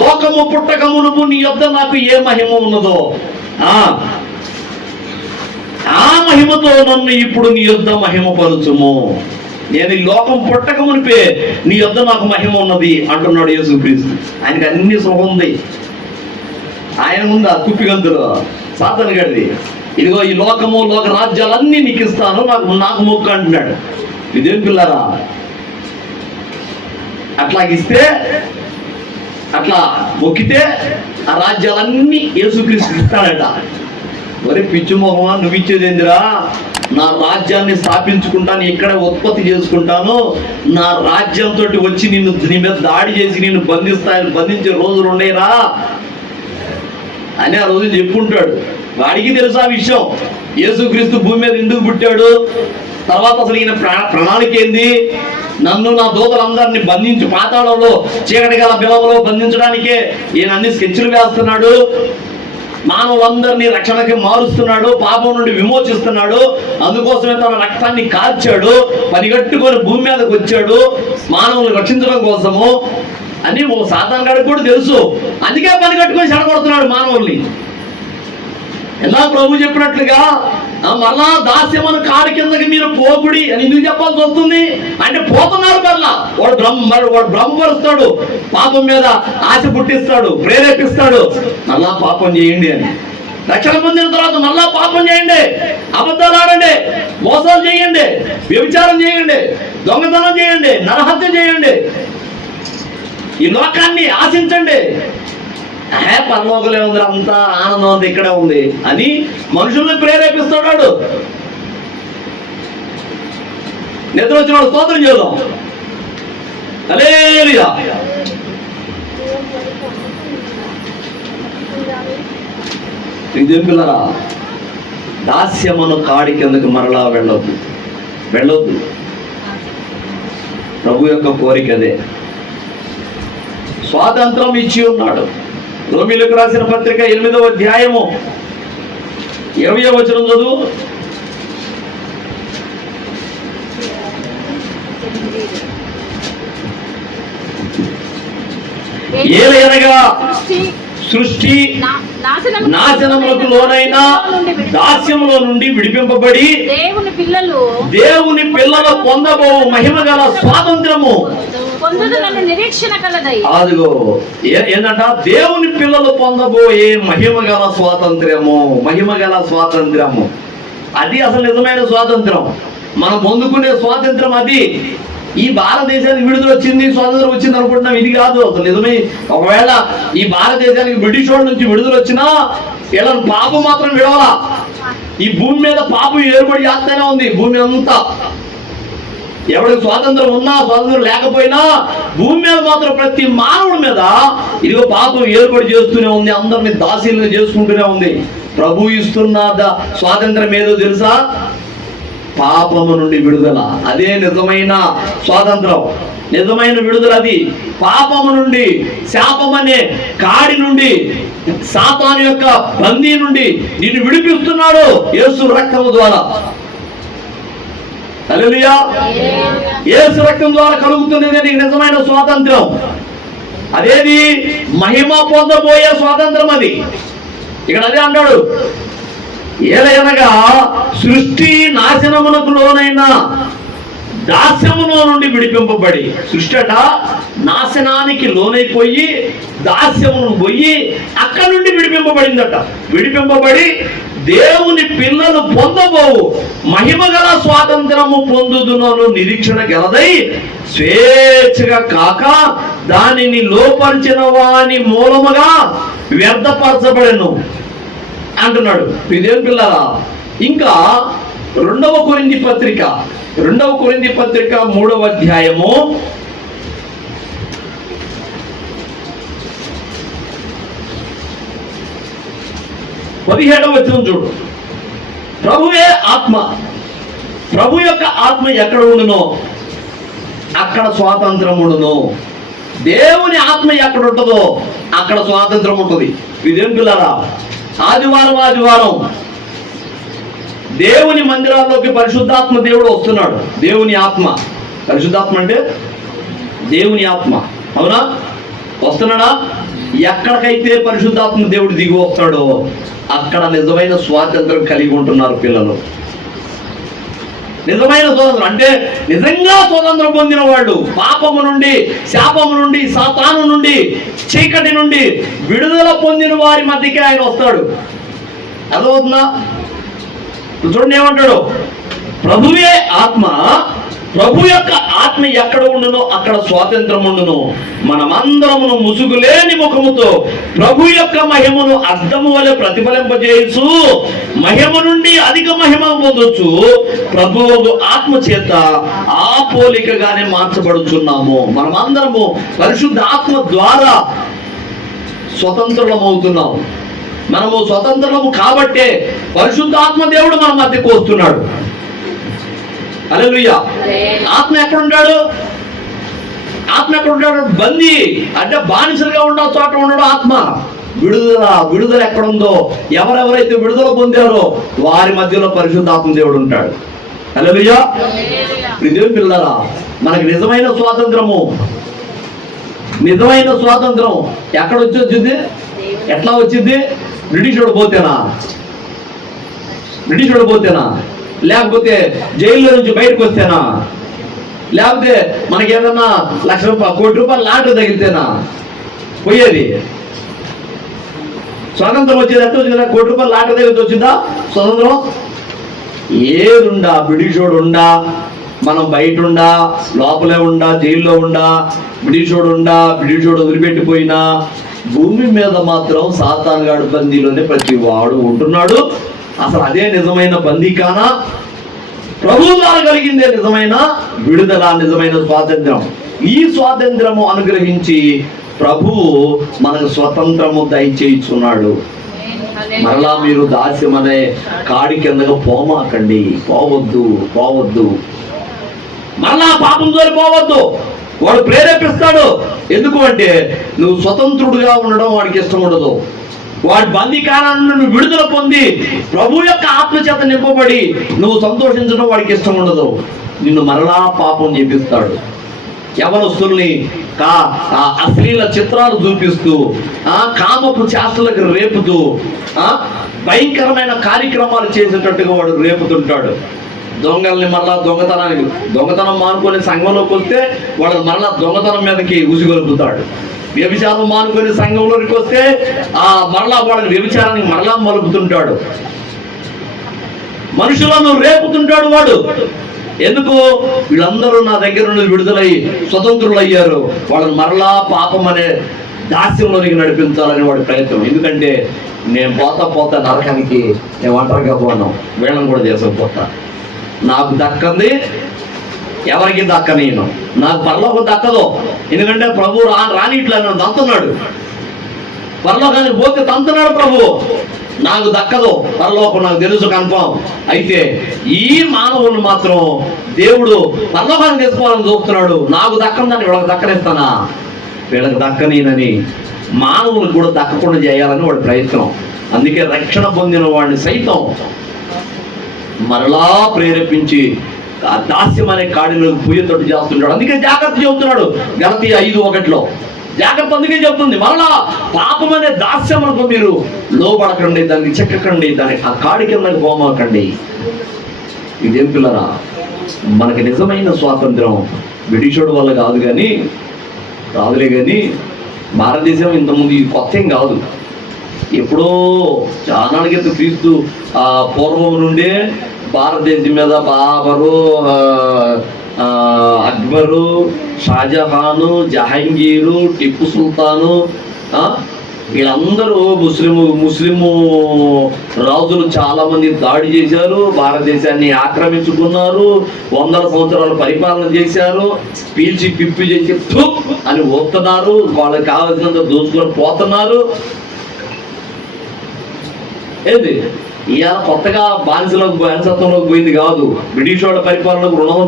లోకము పుట్టకమునుకు నీ యొద్ద నాకు ఏ మహిమ ఉన్నదో ఆ మహిమతో నన్ను ఇప్పుడు నీ యొద్ద మహిమపరచుము. నేను ఈ లోకం పుట్టక మునిపే నీ యొద్ద నాకు మహిమ ఉన్నది అంటున్నాడు యేసుక్రీస్తు. ఆయనకి అన్ని సుఖం ఉంది. ఆయన ముందా కుప్పిగంతులు సాతాను గడిది, ఇదిగో ఈ లోకము లోక రాజ్యాలన్నీ నీకు ఇస్తాను, నాకు మొక్కు అంటున్నాడు. ఇదేం పిల్లరా, అట్లాగిస్తే అట్లా మొక్కితే ఆ రాజ్యాలన్నీ యేసుక్రీస్తు ఇస్తాడట. మరి పిచ్చి మొహమా, నువ్వు ఇచ్చేదేందిరా? నా రాజ్యాన్ని స్థాపించుకుంటాను, ఇక్కడే ఉత్పత్తి చేసుకుంటాను, నా రాజ్యంతో వచ్చి నీ మీద దాడి చేసి నిన్ను బంధించే రోజులు ఉండేరా అని ఆ రోజు చెప్పుకుంటాడు. వాడికి తెలుసు ఆ విషయం. యేసుక్రీస్తు భూమి మీద ఎందుకు పుట్టాడు, తర్వాత అసలు ఈయన ప్రణాళిక ఏంది, నన్ను నా దూతలందరినీ బంధించి పాతాళంలో చీకటి గల బిలవలో బంధించడానికే ఈయన అన్ని స్కెచ్లు వేస్తున్నాడు. మానవులందరినీ రక్షణకి మారుస్తున్నాడు, పాపం నుండి విమోచిస్తున్నాడు. అందుకోసమే తన రక్తాన్ని కార్చాడు, పనిగట్టుకొని భూమి మీదకి వచ్చాడు మానవులను రక్షించడం కోసము అని ఓ సాతాను గాడికి కూడా తెలుసు. అందుకే పని కట్టుకొని చెడగొడుతున్నాడు మానవుల్ని. ఎలా ప్రభు చెప్పినట్లుగా మరలా దాస్యమను కాడి కిందకి మీరు పోకుడి అని ఎందుకు చెప్పాల్సి వస్తుంది అంటే, పోతున్నారు మరలా. వాడు భ్రమపరుస్తాడు, పాపం మీద ఆశ పుట్టిస్తాడు, ప్రేరేపిస్తాడు, మళ్ళా పాపం చేయండి అని. రక్షణ పొందిన తర్వాత మళ్ళా పాపం చేయండి, అబద్ధాలు ఆడండి, మోసాలు చేయండి, వ్యభిచారం చేయండి, దొంగతనం చేయండి, నరహత్య చేయండి, ఈ లోకాన్ని ఆశించండి. పరలోకలే ఉంది, అంతా ఆనందం అంతా ఇక్కడే ఉంది అని మనుషుల్ని ప్రేరేపిస్తున్నాడు. నిద్ర వచ్చిన వాడు స్తోత్రం చేద్దాం. హల్లెలూయా. ఇదేం పిల్లరా, దాస్యమును కాడి కిందకి మరలా వెళ్ళొద్దు. ప్రభు యొక్క కోరిక అదే. స్వాతంత్రం ఇచ్చి ఉన్నాడు. రోమీయులకు రాసిన పత్రిక 8వ అధ్యాయము 20వ వచనం చదువు. ఏలయనగా సృష్టి నాశనములకు లోనైన దాస్యములో నుండి విడిపింపబడి దేవుని పిల్లలు పొందబో మహిమ గల స్వాతంత్రము అదిగో ఏంటంట, దేవుని పిల్లలు పొందబోయే మహిమ గల స్వాతంత్ర్యము. అది అసలు నిజమైన స్వాతంత్రం. మనం పొందుకునే స్వాతంత్రం అది. ఈ భారతదేశానికి విడుదల వచ్చింది, స్వాతంత్రం వచ్చింది అనుకుంటున్నాం. ఇది కాదు అసలు నిజమే. ఒకవేళ ఈ భారతదేశానికి బ్రిటిష్ వాళ్ళ నుంచి విడుదల వచ్చినా ఇలా పాపం మాత్రం విడవలా. ఈ భూమి మీద పాపం ఏర్పడి చేస్తూనే ఉంది. భూమి అంతా ఎవరికి స్వాతంత్రం ఉన్నా స్వాతంత్రం లేకపోయినా భూమి మీద మాత్రం ప్రతి మానవుడి మీద ఇదిగో పాపం ఏర్పడి చేస్తూనే ఉంది, అందరినీ దాసీలుగా చేసుకుంటూనే ఉంది. ప్రభు ఇస్తున్న స్వాతంత్రం ఏదో తెలుసా? పాపము నుండి విడుదల. అదే నిజమైన స్వాతంత్రం. నిజమైన విడుదల అది. పాపము నుండి, శాపమనే కాడి నుండి, సాతాను యొక్క బందీ నుండి నిన్ను విడిపిస్తున్నాడు యేసు రక్తము ద్వారా. హల్లెలూయా. యేసు రక్తం ద్వారా కలుగుతున్నది నీకు నిజమైన స్వాతంత్రం. అదేది? మహిమ పొందబోయే స్వాతంత్రం అది. ఇక్కడ అదే అంటాడు, ఏలయనగా సృష్టి నాశనమునకు లోనైన దాస్యములో నుండి విడిపింపబడి, సృష్టి అట నాశనానికి లోనైపోయి దాస్యమును పోయి అక్కడ నుండి విడిపింపబడిందట. విడిపింపబడి దేవుని పిల్లలు పొందబోవు మహిమగల స్వాతంత్రము పొందుదునను నిరీక్షణ గలదై స్వేచ్ఛగా కాక దానిని లోపరిచిన వాని మూలముగా వ్యర్థపరచబడెను అంటున్నాడు. ఇదేం పిల్లరా? ఇంకా 2వ కొరింథీ పత్రిక 3వ అధ్యాయము 17వ వచనం చూడు. ప్రభువే ఆత్మ. ప్రభు యొక్క ఆత్మ ఎక్కడ ఉండునో అక్కడ స్వాతంత్రం ఉండును. దేవుని ఆత్మ ఎక్కడ ఉంటుందో అక్కడ స్వాతంత్రం ఉంటుంది. ఇదేం పిల్లరా? ఆదివారం దేవుని మందిరాల్లోకి పరిశుద్ధాత్మ దేవుడు వస్తున్నాడు. దేవుని ఆత్మ, పరిశుద్ధాత్మ అంటే దేవుని ఆత్మ, అవునా? వస్తున్నాడా? ఎక్కడికైతే పరిశుద్ధాత్మ దేవుడు దిగి వస్తాడో అక్కడ నిజమైన స్వాతంత్రం కలిగి ఉంటున్నారు పిల్లలు. నిజమైన స్వాతంత్రం అంటే నిజంగా స్వాతంత్రం పొందిన వాళ్ళు, పాపము నుండి, శాపము నుండి, సాతాను నుండి, చీకటి నుండి విడుదల పొందిన వారి మధ్యకి ఆయన వస్తాడు. అదవుతుందా? చూడండి ఏమంటాడు, ప్రభువే ఆత్మ, ప్రభు యొక్క ఆత్మ ఎక్కడ ఉండునో అక్కడ స్వాతంత్రం ఉండును. మనమందరమును ముసుగులేని ముఖముతో ప్రభు యొక్క మహిమను అద్దము వలె ప్రతిఫలింపజేయచ్చు, మహిమ నుండి అధిక మహిమ పొందొచ్చు. ప్రభువు ఆత్మ చేత ఆ పోలికగానే మార్చబడుచున్నాము. మనమందరము పరిశుద్ధ ఆత్మ ద్వారా స్వతంత్రులమవుతున్నాం. మనము స్వతంత్రము కాబట్టే పరిశుద్ధాత్మ దేవుడు మన మధ్యకు వస్తున్నాడు. హల్లెలూయా. ఆత్మ ఎక్కడుంటాడు? బందీ అంటే బానిసలుగా ఉన్న చోట ఉండడు ఆత్మ. విడుదల ఎక్కడుందో, ఎవరెవరైతే విడుదల పొందారో వారి మధ్యలో పరిశుద్ధాత్మ దేవుడు ఉంటాడు. హల్లెలూయా. దేవుని పిల్లరా, మనకి నిజమైన స్వాతంత్రం ఎక్కడ వచ్చింది? ఎట్లా వచ్చింది? బ్రిటిష్ వాడు పోతేనా? లేకపోతే జైల్లో నుంచి బయటకు వస్తేనా? లేకపోతే మనకి ఏదన్నా ₹1,00,000 కోటి రూపాయలు లాటరీ తగిలితేనా పోయేది? స్వాతంత్రం వచ్చేది ఎట్లా వచ్చిందా? ₹1 కోటి లాటరీ తగిలితే వచ్చిందా స్వతంత్రం? ఏదుండా, బ్రిటిష్ వాడు ఉండా, మనం బయట ఉండా, లోపలే ఉండా, జైల్లో ఉండా, బ్రిటిష్ వాడు వదిలిపెట్టిపోయినా భూమి మీద మాత్రం సాతాను గాడు బందీలోనే ప్రతి వాడు ఉంటున్నాడు. అసలు అదే నిజమైన బందీ కానా? ప్రభువు ద్వారా కలిగిందే నిజమైన విడుదల, నిజమైన స్వాతంత్రం. ఈ స్వాతంత్రము అనుగ్రహించి ప్రభువు మనకు స్వతంత్రము దయచేయుచున్నాడు. మరలా మీరు దాస్యం అనే కాడి కిందగా పోమాకండి. పోవద్దు. మరలా పాపం జోలి పోవద్దు. వాడు ప్రేరేపిస్తాడు. ఎందుకు అంటే నువ్వు స్వతంత్రుడుగా ఉండడం వాడికి ఇష్టం ఉండదు. వాడి బందీకానాన్ని నువ్వు విడుదల పొంది ప్రభు యొక్క ఆత్మచేత నింపబడి నువ్వు సంతోషించడం వాడికి ఇష్టం ఉండదు. నిన్ను మరలా పాపం చేపిస్తాడు. యవనస్తుల్ని అశ్లీల చిత్రాలు చూపిస్తూ, కామపు చేష్టలకు రేపుతూ, భయంకరమైన కార్యక్రమాలు చేసేటట్టుగా వాడు రేపుతుంటాడు. దొంగల్ని మరలా దొంగతనం మానుకొని సంఘంలోకి వస్తే వాడు మరలా దొంగతనం మీదకి ఉసిగొలుపుతాడు. వ్యభిచారం మానుకొని సంఘంలోకి వస్తే మరలా వాళ్ళని వ్యభిచారానికి మరలా మలుపుతుంటాడు. మనుషులను రేపుతుంటాడు వాడు. ఎందుకు? వీళ్ళందరూ నా దగ్గర నుండి విడుదలై స్వతంత్రులు అయ్యారు, వాళ్ళని మరలా పాపం అనే దాస్యంలోనికి నడిపించాలని వాడి ప్రయత్నం. ఎందుకంటే నేను పోతా నరకానికి నేను ఒంటరిగా పోను, వీళ్ళని కూడా చేసుకుపోతా. నాకు దక్కంది ఎవరికి దక్కనీను, నాకు పరలోకం దక్కదు. ఎందుకంటే ప్రభు రానిట్లా నన్ను తంతున్నాడు. పరలోకానికి పోతే తంతున్నాడు ప్రభు. నాకు దక్కదు, పరలోకం నాకు తెలుసు కన్ఫామ్. అయితే ఈ మానవుని మాత్రం దేవుడు పరలోకాన్ని తీసుకోవాలని చూస్తున్నాడు. నాకు దక్కందని వీళ్ళకి దక్కనిస్తానా, వీళ్ళకి దక్కనేనని మానవులకు కూడా దక్కకుండా చేయాలని వాడి ప్రయత్నం. అందుకే రక్షణ పొందిన వాడిని సైతం మరలా ప్రేరేపించి ఆ దాస్యం అనే కాడిలోకి పూయతోటి చేస్తున్నాడు. అందుకే జాగ్రత్త చెబుతున్నాడు గలతీ 5:1 జాగ్రత్త. అందుకే చెప్తుంది మరలా పాపం అనే దాస్యములకు మీరు లోబడకండి, దానికి చెక్కకండి, దానికి ఆ కాడి కిందకి పోమాకండి. ఇదేం పిల్లరా, మనకి నిజమైన స్వాతంత్రం బ్రిటిషోడు వల్ల కాదు కానీ రాదులే. కానీ భారతదేశం ఇంతకుముందు ఇది కొత్త ఏం కాదు. ఎప్పుడో చాలా క్రితం క్రీస్తు పూర్వం నుండే భారతదేశం మీద బాబరు, అక్బరు, షాజహాను, జహాంగీరు, టిప్పు సుల్తాను, వీళ్ళందరూ ముస్లిము రాజులు చాలా మంది దాడి చేశారు, భారతదేశాన్ని ఆక్రమించుకున్నారు, 100 సంవత్సరాలు పరిపాలన చేశారు, పీల్చి పిప్పి చేసి అని ఓపుతున్నారు, వాళ్ళకి కావాల్సినంత దోచుకొని పోతున్నారు. ఏంది ఇవాళ కొత్తగా బానిసత్వంలోకి పోయింది కాదు. బ్రిటిష్ వాళ్ళ పరిపాలనకు 200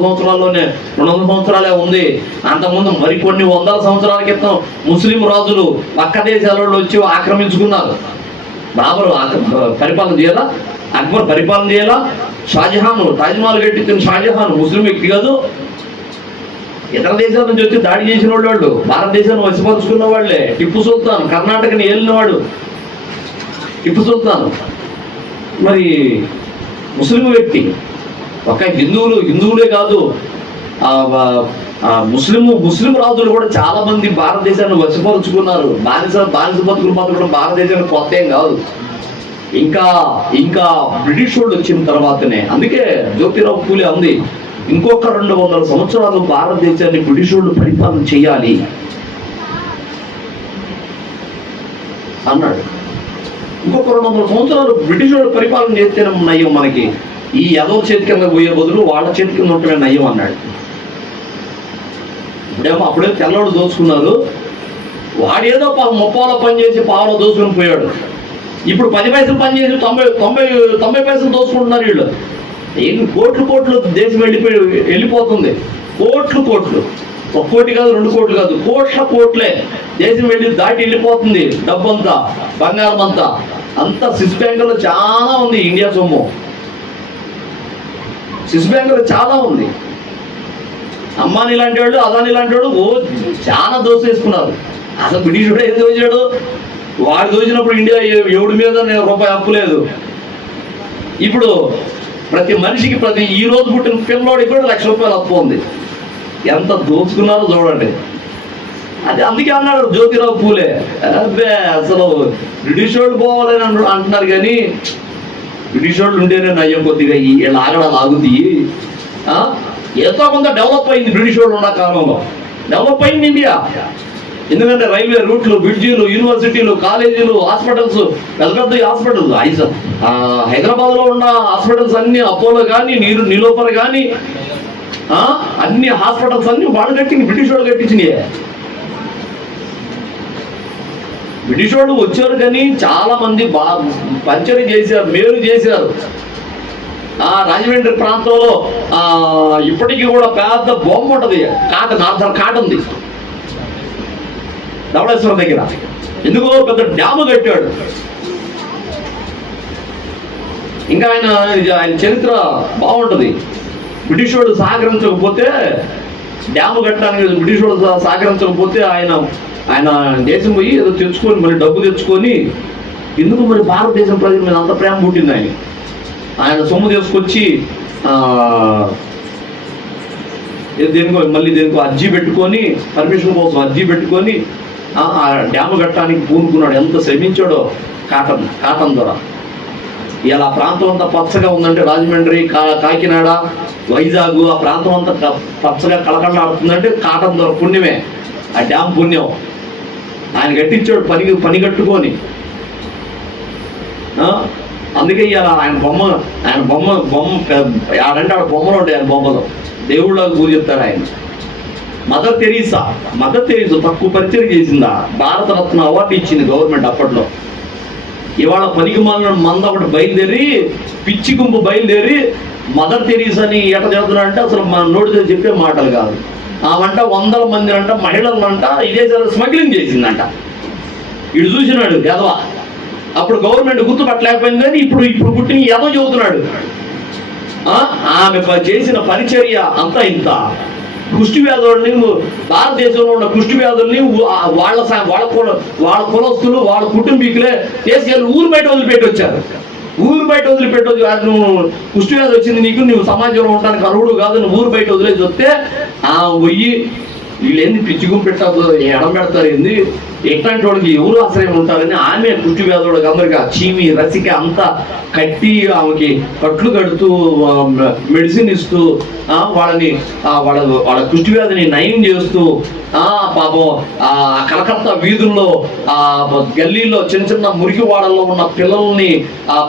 సంవత్సరాలే ఉంది. అంతకుముందు మరికొన్ని 100 సంవత్సరాల క్రితం ముస్లిం రాజులు పక్క దేశాలలో వచ్చి ఆక్రమించుకున్నారు. బాబరు పరిపాలన చేయాలా, అక్బర్ పరిపాలన చేయాలా, షాజహాన్ తాజ్మహల్ కట్టించిన షాజహాన్ ముస్లిం వ్యక్తి కాదు. ఇతర దేశాల నుంచి వచ్చి దాడి చేసిన వాళ్ళు భారతదేశాన్ని వశపరుచుకున్న వాళ్ళే. టిప్పు సుల్తాన్ కర్ణాటకని ఏలినవాడు టిప్పు సుల్తాన్ మరి ముస్లిం వ్యక్తి. ఒక హిందువులే కాదు, ముస్లిం రాజులు కూడా చాలా మంది భారతదేశాన్ని వశపరుచుకున్నారు. బానిస బతుకులు బతకడం భారతదేశానికి కొత్త ఏం కాదు. ఇంకా బ్రిటిష్ వాళ్ళు వచ్చిన తర్వాతనే. అందుకే జ్యోతిరావు పూలే అంది, ఇంకొక 200 సంవత్సరాలు భారతదేశాన్ని బ్రిటిష్ వాళ్ళు పరిపాలన చేయాలి అన్నాడు. ఇంకొక 200 సంవత్సరాలు బ్రిటిష్ వాళ్ళు పరిపాలన చేస్తేనే నయ్యం మనకి, ఈ యదవ చేతి కింద పోయే బదులు వాళ్ళ చేతి కింద ఉంటమే నయ్యం అన్నాడు. అప్పుడే తెల్లవాడు దోచుకున్నారు, వాడేదో 30 పని చేసి పావులో దోచుకుని పోయాడు. ఇప్పుడు 10 పైసలు పని చేసి 90 పైసలు దోచుకుంటున్నారు వీళ్ళు. ఏం కోట్లు దేశం వెళ్ళిపోతుంది. కోట్లు, 1 కోటి కాదు, 2 కోట్లు కాదు, కోట్లే దేశం దాటి వెళ్ళిపోతుంది. డబ్బంతా, బంగారం అంతా స్విస్ బ్యాంకులో చాలా ఉంది. ఇండియా సొమ్ము స్విస్ బ్యాంకులో చాలా ఉంది. అంబానీ లాంటి వాడు, అదానీ లాంటి వాడు చాలా దోసేసుకున్నారు. అసలు బ్రిటిష్ కూడా ఏం దోచాడు, వాడు దోచినప్పుడు ఇండియా ఎవడి మీద రూపాయి అప్పు లేదు. ఇప్పుడు ప్రతి మనిషికి ఈ రోజు పుట్టిన పిల్లోడికి కూడా ₹1,00,000 అప్పు ఉంది. ఎంత దోచుకున్నారో చూడండి. అది అందుకే అన్నాడు జ్యోతిరావు పూలే, అబ్బే అసలు బ్రిటిష్ వాళ్ళు పోవాలని అంటున్నారు కానీ బ్రిటిష్ వాళ్ళు ఉంటేనే నయ్యం కొద్దిగా వీళ్ళు లాగుతీ. ఎంతో కొంత డెవలప్ అయింది బ్రిటిష్ వాళ్ళు ఉన్న కాలంలో. డెవలప్ అయింది ఇండియా. ఎందుకంటే రైల్వే రూట్లు, బ్రిడ్జీలు, యూనివర్సిటీలు, కాలేజీలు, హాస్పిటల్స్, పెద్ద హాస్పిటల్స్. హైదరాబాద్లో ఉన్న హాస్పిటల్స్ అన్ని, అపోలో కానీ, నీలోఫర్ కానీ, అన్ని హాస్పిటల్స్ అన్ని వాళ్ళు కట్టింది, బ్రిటిష్ వాళ్ళు కట్టించినాయే. బ్రిటిష్ వాళ్ళు వచ్చారు కానీ చాలా మంది పరిచయం చేశారు, మేలు చేశారు. రాజమండ్రి ప్రాంతంలో ఇప్పటికీ కూడా పెద్ద బొమ్మ ఉంటుంది, కాట ఉంది ధవళేశ్వరం దగ్గర. ఎందుకో పెద్ద డ్యాము కట్టాడు. ఇంకా ఆయన చరిత్ర బాగుంటుంది. బ్రిటిష్ వాడు సహకరించకపోతే, డ్యాము కట్టడానికి బ్రిటిష్ వాడు సహకరించకపోతే ఆయన దేశం పోయి ఏదో తెచ్చుకొని మరి డబ్బు తెచ్చుకొని, ఎందుకు మరి భారతదేశం ప్రజల మీద అంత ప్రేమ పుట్టింది. ఆయన సొమ్ము తీసుకొచ్చి దేనికో అర్జీ పెట్టుకొని, పర్మిషన్ కోసం అర్జీ పెట్టుకొని డ్యాము కట్టడానికి పూనుకున్నాడు. ఎంత శ్రమించాడో కాటన్ ద్వారా. ఇలా ప్రాంతం అంతా పచ్చగా ఉందంటే రాజమండ్రి, కాకినాడ, వైజాగ్ ఆ ప్రాంతం అంతా పచ్చగా కళకళలాడుతుందంటే కాటన్ ద్వారా పుణ్యమే. ఆ డ్యామ్ పుణ్యం. ఆయన కట్టించాడు పని కట్టుకొని. అందుకే ఇవాళ ఆయన బొమ్మ ఆడంటే ఆడ బొమ్మలు ఉంటాయి. ఆయన బొమ్మలు దేవుళ్ళకు పూజ చెప్తాడు ఆయన. మదర్ తెరీసా తక్కువ పరిచయం చేసిందా, భారతరత్న అవార్డు ఇచ్చింది గవర్నమెంట్ అప్పట్లో. ఇవాళ పనికిమాలిన మంద ఒకటి బయలుదేరి, పిచ్చి గుంపు బయలుదేరి మదర్ తెరీసాని ఎట చదువుతున్నా అంటే అసలు మన నోటితో చెప్పే మాటలు కాదు. ఆమంట 100 మంది అంట మహిళలంట ఇదే స్మగ్లింగ్ చేసిందంట. ఇడు చూసినాడు ఎదవ. అప్పుడు గవర్నమెంట్ గుర్తుపట్టలేకపోయింది, కానీ ఇప్పుడు పుట్టిన ఎదవ చెబుతున్నాడు. ఆమె చేసిన పరిచర్య అంతా ఇంత. కుష్టి వ్యాధుల్ని, భారతదేశంలో ఉన్న కుష్టి వ్యాధుల్ని వాళ్ళ కులస్తులు, వాళ్ళ కుటుంబీకులే తీసుకెళ్ళి ఊరు బయట వదిలిపెట్టి వచ్చారు. ఊరు బయట వదిలిపెట్టొచ్చు. నువ్వు కుష్టి వ్యాధి వచ్చింది నీకు, నువ్వు సమాజంలో ఉండడానికి అర్హుడు కాదు, నువ్వు ఊరు బయట వదిలేసి వస్తే పోయి వీళ్ళేంది పిచ్చి గుంపు పెట్టారు, ఎడం పెడతారు, ఏంది ఎట్లాంటి వాళ్ళకి ఎవరు ఆశ్రయం ఉంటారని ఆమె కుష్టి వ్యాధులకు అందరికీ చీమి రసిక అంతా కట్టి ఆమెకి కట్లు కడుతూ మెడిసిన్ ఇస్తూ వాళ్ళని వాళ్ళ కుష్టి వ్యాధిని నయం చేస్తూ పాపం కలకత్తా వీధుల్లో గల్లీల్లో చిన్న మురికి వాడల్లో ఉన్న పిల్లల్ని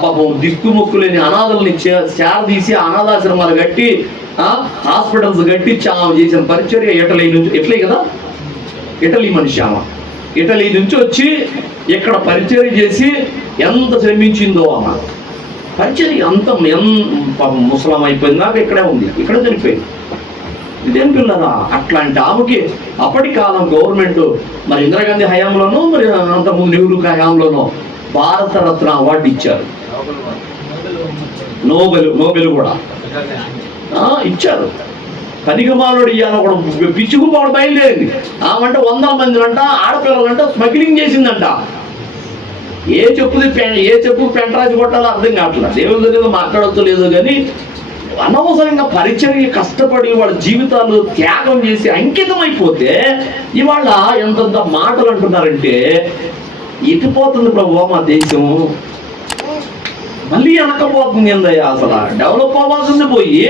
పాపం దిక్కుముక్కు లేని అనాథల్ని చేరదీసి అనాథాశ్రమాలు కట్టి హాస్పిటల్స్ కట్టి చేసిన పరిచర్య ఇటలీ కదా, ఇటలీ మనిషి ఆమె. ఇటలీ నుంచి వచ్చి ఇక్కడ పరిచర్య చేసి ఎంత శ్రమించిందో ఆమె. పరిచర్య అంత ముసలం అయిపోయింది, నాకు ఇక్కడే ఉంది, ఇక్కడే చనిపోయింది. ఇదేం పిల్లరా? అట్లాంటి ఆమెకి అప్పటి కాలం గవర్నమెంట్ మరి ఇందిరాగాంధీ హయాంలోనూ మరి అంతకుముందు నెహ్రూ హయాంలోనూ భారతరత్న అవార్డు ఇచ్చారు. నోబెల్ కూడా ఇచ్చారు. పనికిమాలుడు ఇయ్యాల కూడా పిచ్చుకు కూడా బయలుదేరింది. ఆమంటే 100 మంది అంట ఆడపిల్లలంట స్మగ్లింగ్ చేసిందంట. ఏ చెప్పు పెంటరాజు కొట్టాలో అర్థం కావట్లేదు. దేవుని దగ్గర మాట్లాడొచ్చు లేదో కానీ అనవసరంగా పరిచర్య కష్టపడి వాళ్ళ జీవితాలు త్యాగం చేసి అంకితం అయిపోతే ఇవాళ ఎంతంత మాటలు అంటున్నారంటే ఎటుపోతుంది ప్రభు మా దేశం, మళ్ళీ వెనకపోతుంది. ఏందయ్యా అసలు డెవలప్ అవ్వాల్సింది పోయి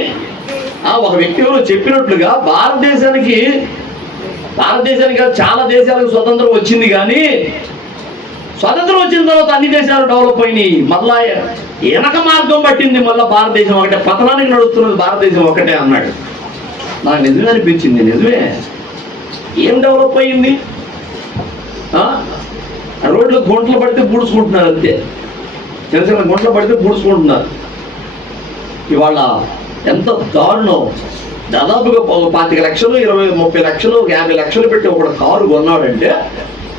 ఒక వ్యక్తి ఎవరో చెప్పినట్లుగా భారతదేశానికి చాలా దేశాలకు స్వతంత్రం వచ్చింది, కానీ స్వతంత్రం వచ్చిన తర్వాత అన్ని దేశాలు డెవలప్ అయినాయి. మళ్ళా వెనక మార్గం పట్టింది. మళ్ళీ భారతదేశం ఒకటే పతనానికి నడుస్తున్నది, భారతదేశం ఒకటే అన్నాడు. నాకు నిజమే అనిపించింది. నిజమే, ఏం డెవలప్ అయ్యింది? రోడ్లు గుంటలు పడితే పూడ్చుకుంటున్నారు అంతే. చిన్న గుంటలు పడితే పూడ్చుకుంటున్నారు. ఇవాళ ఎంత దారుణం. దాదాపుగా 25 లక్షలు 20-30 లక్షలు 50 లక్షలు పెట్టి ఒక కారు కొన్నాడంటే,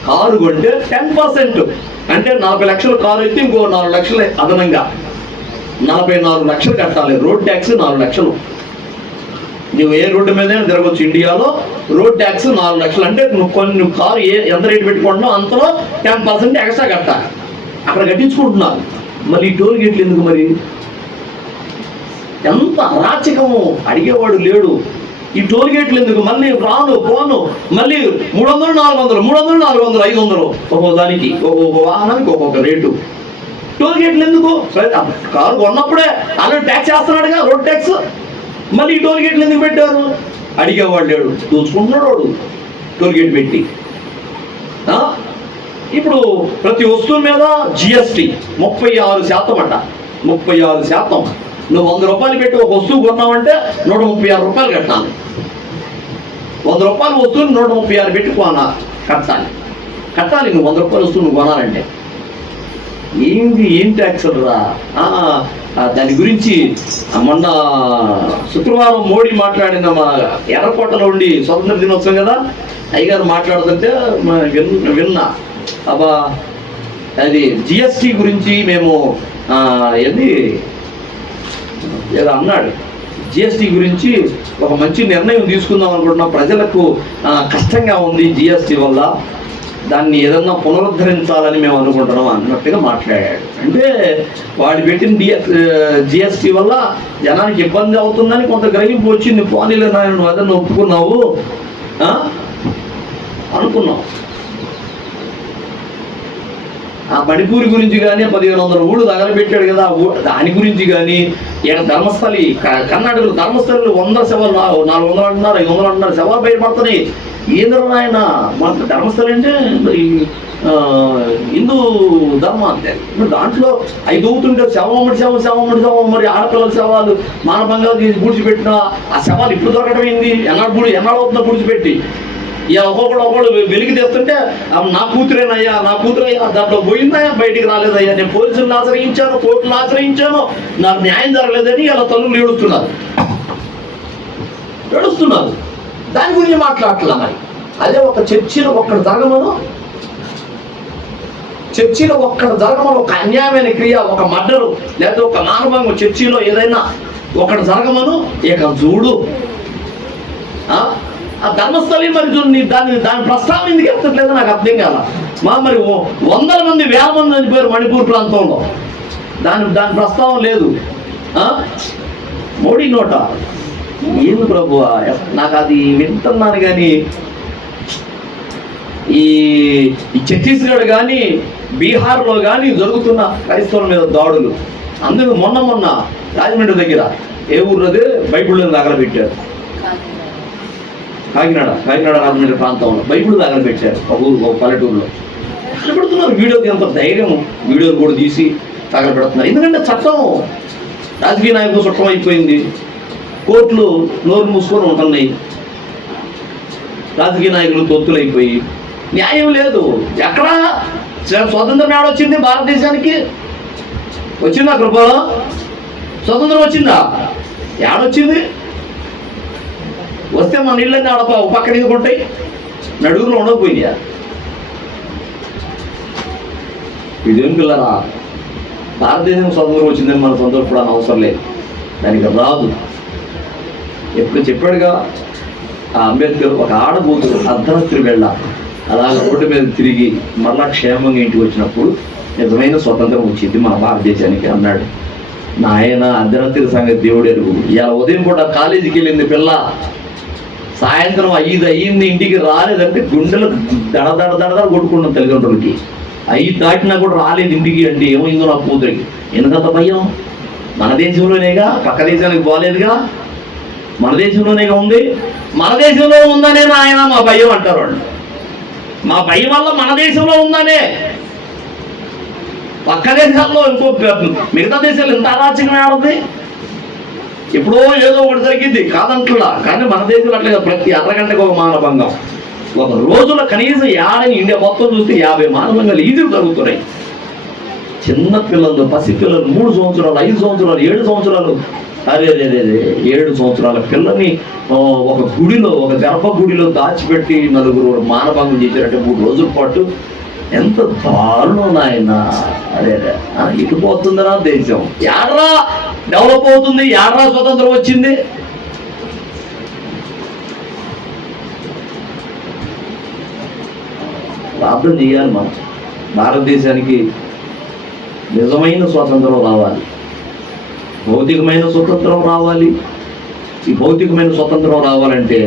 కారు కొంటే 10% అంటే 40 లక్షల కారు అయితే ఇంకో 4 లక్షలు అదనంగా 44 లక్షలు కట్టాలి. రోడ్ ట్యాక్స్ 4 లక్షలు. నువ్వు ఏ రోడ్డు మీద తిరగవచ్చు ఇండియాలో. రోడ్ ట్యాక్స్ 4 లక్షలు అంటే నువ్వు కారు ఎంత రేటు పెట్టుకుంటున్నావు అంతలో 10% ఎక్స్ట్రా కట్టాలి. అక్కడ కట్టించుకుంటున్నారు. మరి ఈ టోల్ గేట్లు ఎందుకు? మరి ఎంత అరాచకము, అడిగేవాడు లేడు. ఈ టోల్ గేట్లు ఎందుకు? మళ్ళీ పోను మళ్ళీ 300, 400, 300, 400, 500 ఒక్కొక్క దానికి, ఒక్కొక్క వాహనానికి ఒక్కొక్క రేటు. టోల్ గేట్లు ఎందుకు? కారు కొన్నప్పుడే అలాంటి ట్యాక్స్ వేస్తున్నాడుగా, రోడ్ ట్యాక్స్. మళ్ళీ ఈ టోల్ గేట్లు ఎందుకు పెట్టారు? అడిగేవాడు లేడు, దోచుకుంటున్నాడు వాడు టోల్ గేట్ పెట్టి. ఇప్పుడు ప్రతి వస్తువు మీద GST 36% అంట. 36%. నువ్వు 100 రూపాయలు పెట్టి ఒక వస్తువు కొన్నావంటే 136 రూపాయలు కట్టాలి. 100 రూపాయల వస్తువుని 136 పెట్టి కట్టాలి. నువ్వు 100 రూపాయల వస్తువు నువ్వు కొనాలంటే ఏం ట్యాక్స్ రా? దాని గురించి మొన్న శుక్రవారం మోడీ మాట్లాడిన మా ఎర్రకోటలో ఉండి స్వతంత్ర దినోత్సవం కదా, అయ్యగారు మాట్లాడుతుంటే విన్నా. అబ్బా అది GST గురించి మేము ఏదో అన్నాడు. GST గురించి ఒక మంచి నిర్ణయం తీసుకుందాం అనుకుంటున్నాం. ప్రజలకు కష్టంగా ఉంది GST వల్ల, దాన్ని ఏదన్నా పునరుద్ధరించాలని మేము అనుకుంటున్నాం అన్నట్టుగా మాట్లాడాడు. అంటే వాడు పెట్టిన GST వల్ల జనానికి ఇబ్బంది అవుతుందని కొంత గ్రహింపు వచ్చింది. పోనీలే నాయన నువ్వు అదన్నా ఒప్పుకున్నావు అనుకున్నాం. ఆ మణిపూరి గురించి కానీ 1500 ఊళ్ళు తగలబెట్టాడు కదా, దాని గురించి కానీ ఇక్కడ ధర్మస్థలి కర్ణాటకలో ధర్మస్థలిలో 100 శవాలు 400 అంటున్నారు, 500 అంటున్నారు శవాలు బయటపడుతున్నాయి. ఏంద్ర నాయన మన ధర్మస్థలి అంటే మరి హిందూ ధర్మం అంతే. ఇప్పుడు దాంట్లో 5 అవుతుంటే శవం మరి ఆడపిల్లల శవాలు మానభంగాలు తీసి పూడ్చిపెట్టిన ఆ శవాలు ఇప్పుడు దొరకడం ఏంది? ఎన్నాడు అవుతుందో పూడ్చిపెట్టి ఇక ఒక్కొక్కడు వెలికి తెస్తుంటే నా కూతురేనయ్యా, నా కూతురయ్యా, దాంట్లో పోయిందయ్యా, బయటికి రాలేదయ్యా, నేను పోలీసులను ఆశ్రయించాను, కోర్టును ఆశ్రయించాను, నాకు న్యాయం జరగలేదని ఇలా తల్లులు ఏడుస్తున్నారు. దాని గురించి మాట్లాడట్లా. మరి అదే ఒక చర్చిలో ఒక్కడు జరగమను, ఒక అన్యాయమైన క్రియ, ఒక మర్డరు లేదా ఒక మానభంగం చర్చిలో ఏదైనా ఒకటి జరగమను, ఇక చూడు. ఆ ధర్మస్థలి మరి దాని ప్రస్తావన ఎందుకు ఎత్తట్లేదు నాకు అర్థం కాల. మరి 100 మంది 1000 మంది చనిపోయారు మణిపూర్ ప్రాంతంలో, దాని ప్రస్తావన లేదు. మోడీ నోట ఏంది ప్రభు, నాకు అది వింటున్నాను. కానీ ఈ ఛత్తీస్గఢ్ కానీ బీహార్లో కానీ జరుగుతున్న క్రైస్తవుల మీద దాడులు, అందుకు మొన్న రాజమండ్రి దగ్గర ఏ ఊర్లోదే బైబిళ్ళని తగలబెట్టారు. కాకినాడ రాజమండ్రి ప్రాంతంలో బైబిల్ తగలబెట్టారు. ఒక పల్లెటూరులో తగలబెడుతున్నారు. వీడియోకి ఎంత ధైర్యం, వీడియోలు కూడా తీసి తగలబెడుతున్నారు. ఎందుకంటే చట్టం రాజకీయ నాయకులు చట్టం అయిపోయింది, కోర్టులు నోరు మూసుకొని ఉంటున్నాయి, రాజకీయ నాయకులు తొత్తులు అయిపోయి న్యాయం లేదు. ఎక్కడా స్వాతంత్రం ఏడొచ్చింది భారతదేశానికి? వచ్చిందా కృపలో? స్వతంత్రం వచ్చిందా? ఏడొచ్చింది? వస్తే మన ఇళ్ళన్నీ ఆడ పక్కన ఎందుకుంటాయి, నడుగులో ఉండకపోయినా. ఇదేం పిల్లరా, భారతదేశం స్వతంత్రం వచ్చిందని మన సంతోషపడాలని అవసరం లేదు, దానికి రాదు. ఎప్పుడు చెప్పాడుగా ఆ అంబేద్కర్, ఒక ఆడబూతులు అర్ధరాత్రి వేళ అలాగ రోడ్డు మీద తిరిగి మరలా క్షేమంగా ఇంటికి వచ్చినప్పుడు నిజమైన స్వతంత్రం వచ్చింది మన భారతదేశానికి అన్నాడు. నాయన అర్ధరాత్రి సంగతి దేవుడు ఎరుగు. ఇలా ఉదయం పూట కాలేజీకి వెళ్ళింది పిల్ల, సాయంత్రం 5 అయ్యింది, ఇంటికి రాలేదంటే గుండెలు దడ కొట్టుకున్నాం తల్లిదండ్రులకి. 5 దాటినా కూడా రాలేదు ఇంటికి అంటే ఏమైందో నా కూతురికి. ఎందుకంత భయం? మన దేశంలోనేగా, పక్క దేశానికి పోలేదుగా, మన దేశంలోనేగా ఉంది. మన దేశంలో ఉందనే నాయన మా భయం అంటారు వాళ్ళు. మా భయం వల్ల మన దేశంలో ఉందనే. పక్క దేశాల్లో ఇంకో మిగతా దేశాలు ఇంత అరాచకం ఏడుంది. ఎప్పుడో ఏదో ఒకటి జరిగింది కాదంటున్నా, కానీ మన దేశంలో అట్లా ప్రతి అరగంటకు ఒక మానభంగం. ఒక రోజులో కనీసం ఇండియా మొత్తం చూస్తే 50 మానభంగాలు ఈజీగా జరుగుతున్నాయి. చిన్న పిల్లలు, పసిపిల్లలు, 3 సంవత్సరాలు, 5 సంవత్సరాలు, 7 సంవత్సరాలు, 7 సంవత్సరాల పిల్లని ఒక గుడిలో, ఒక గర్భగుడిలో దాచిపెట్టి 4 మానభంగం చేశారంటే 3 రోజుల పాటు. ఎంత దారుణం నాయన. ఇటు పోతుందరా దేశం, యాడ్రా డెవలప్ అవుతుంది, యాడ్రా స్వతంత్రం వచ్చింది. ప్రార్థన చేయాలి మనం. భారతదేశానికి నిజమైన స్వాతంత్రం రావాలి, భౌతికమైన స్వతంత్రం రావాలి. ఈ భౌతికమైన స్వతంత్రం రావాలంటే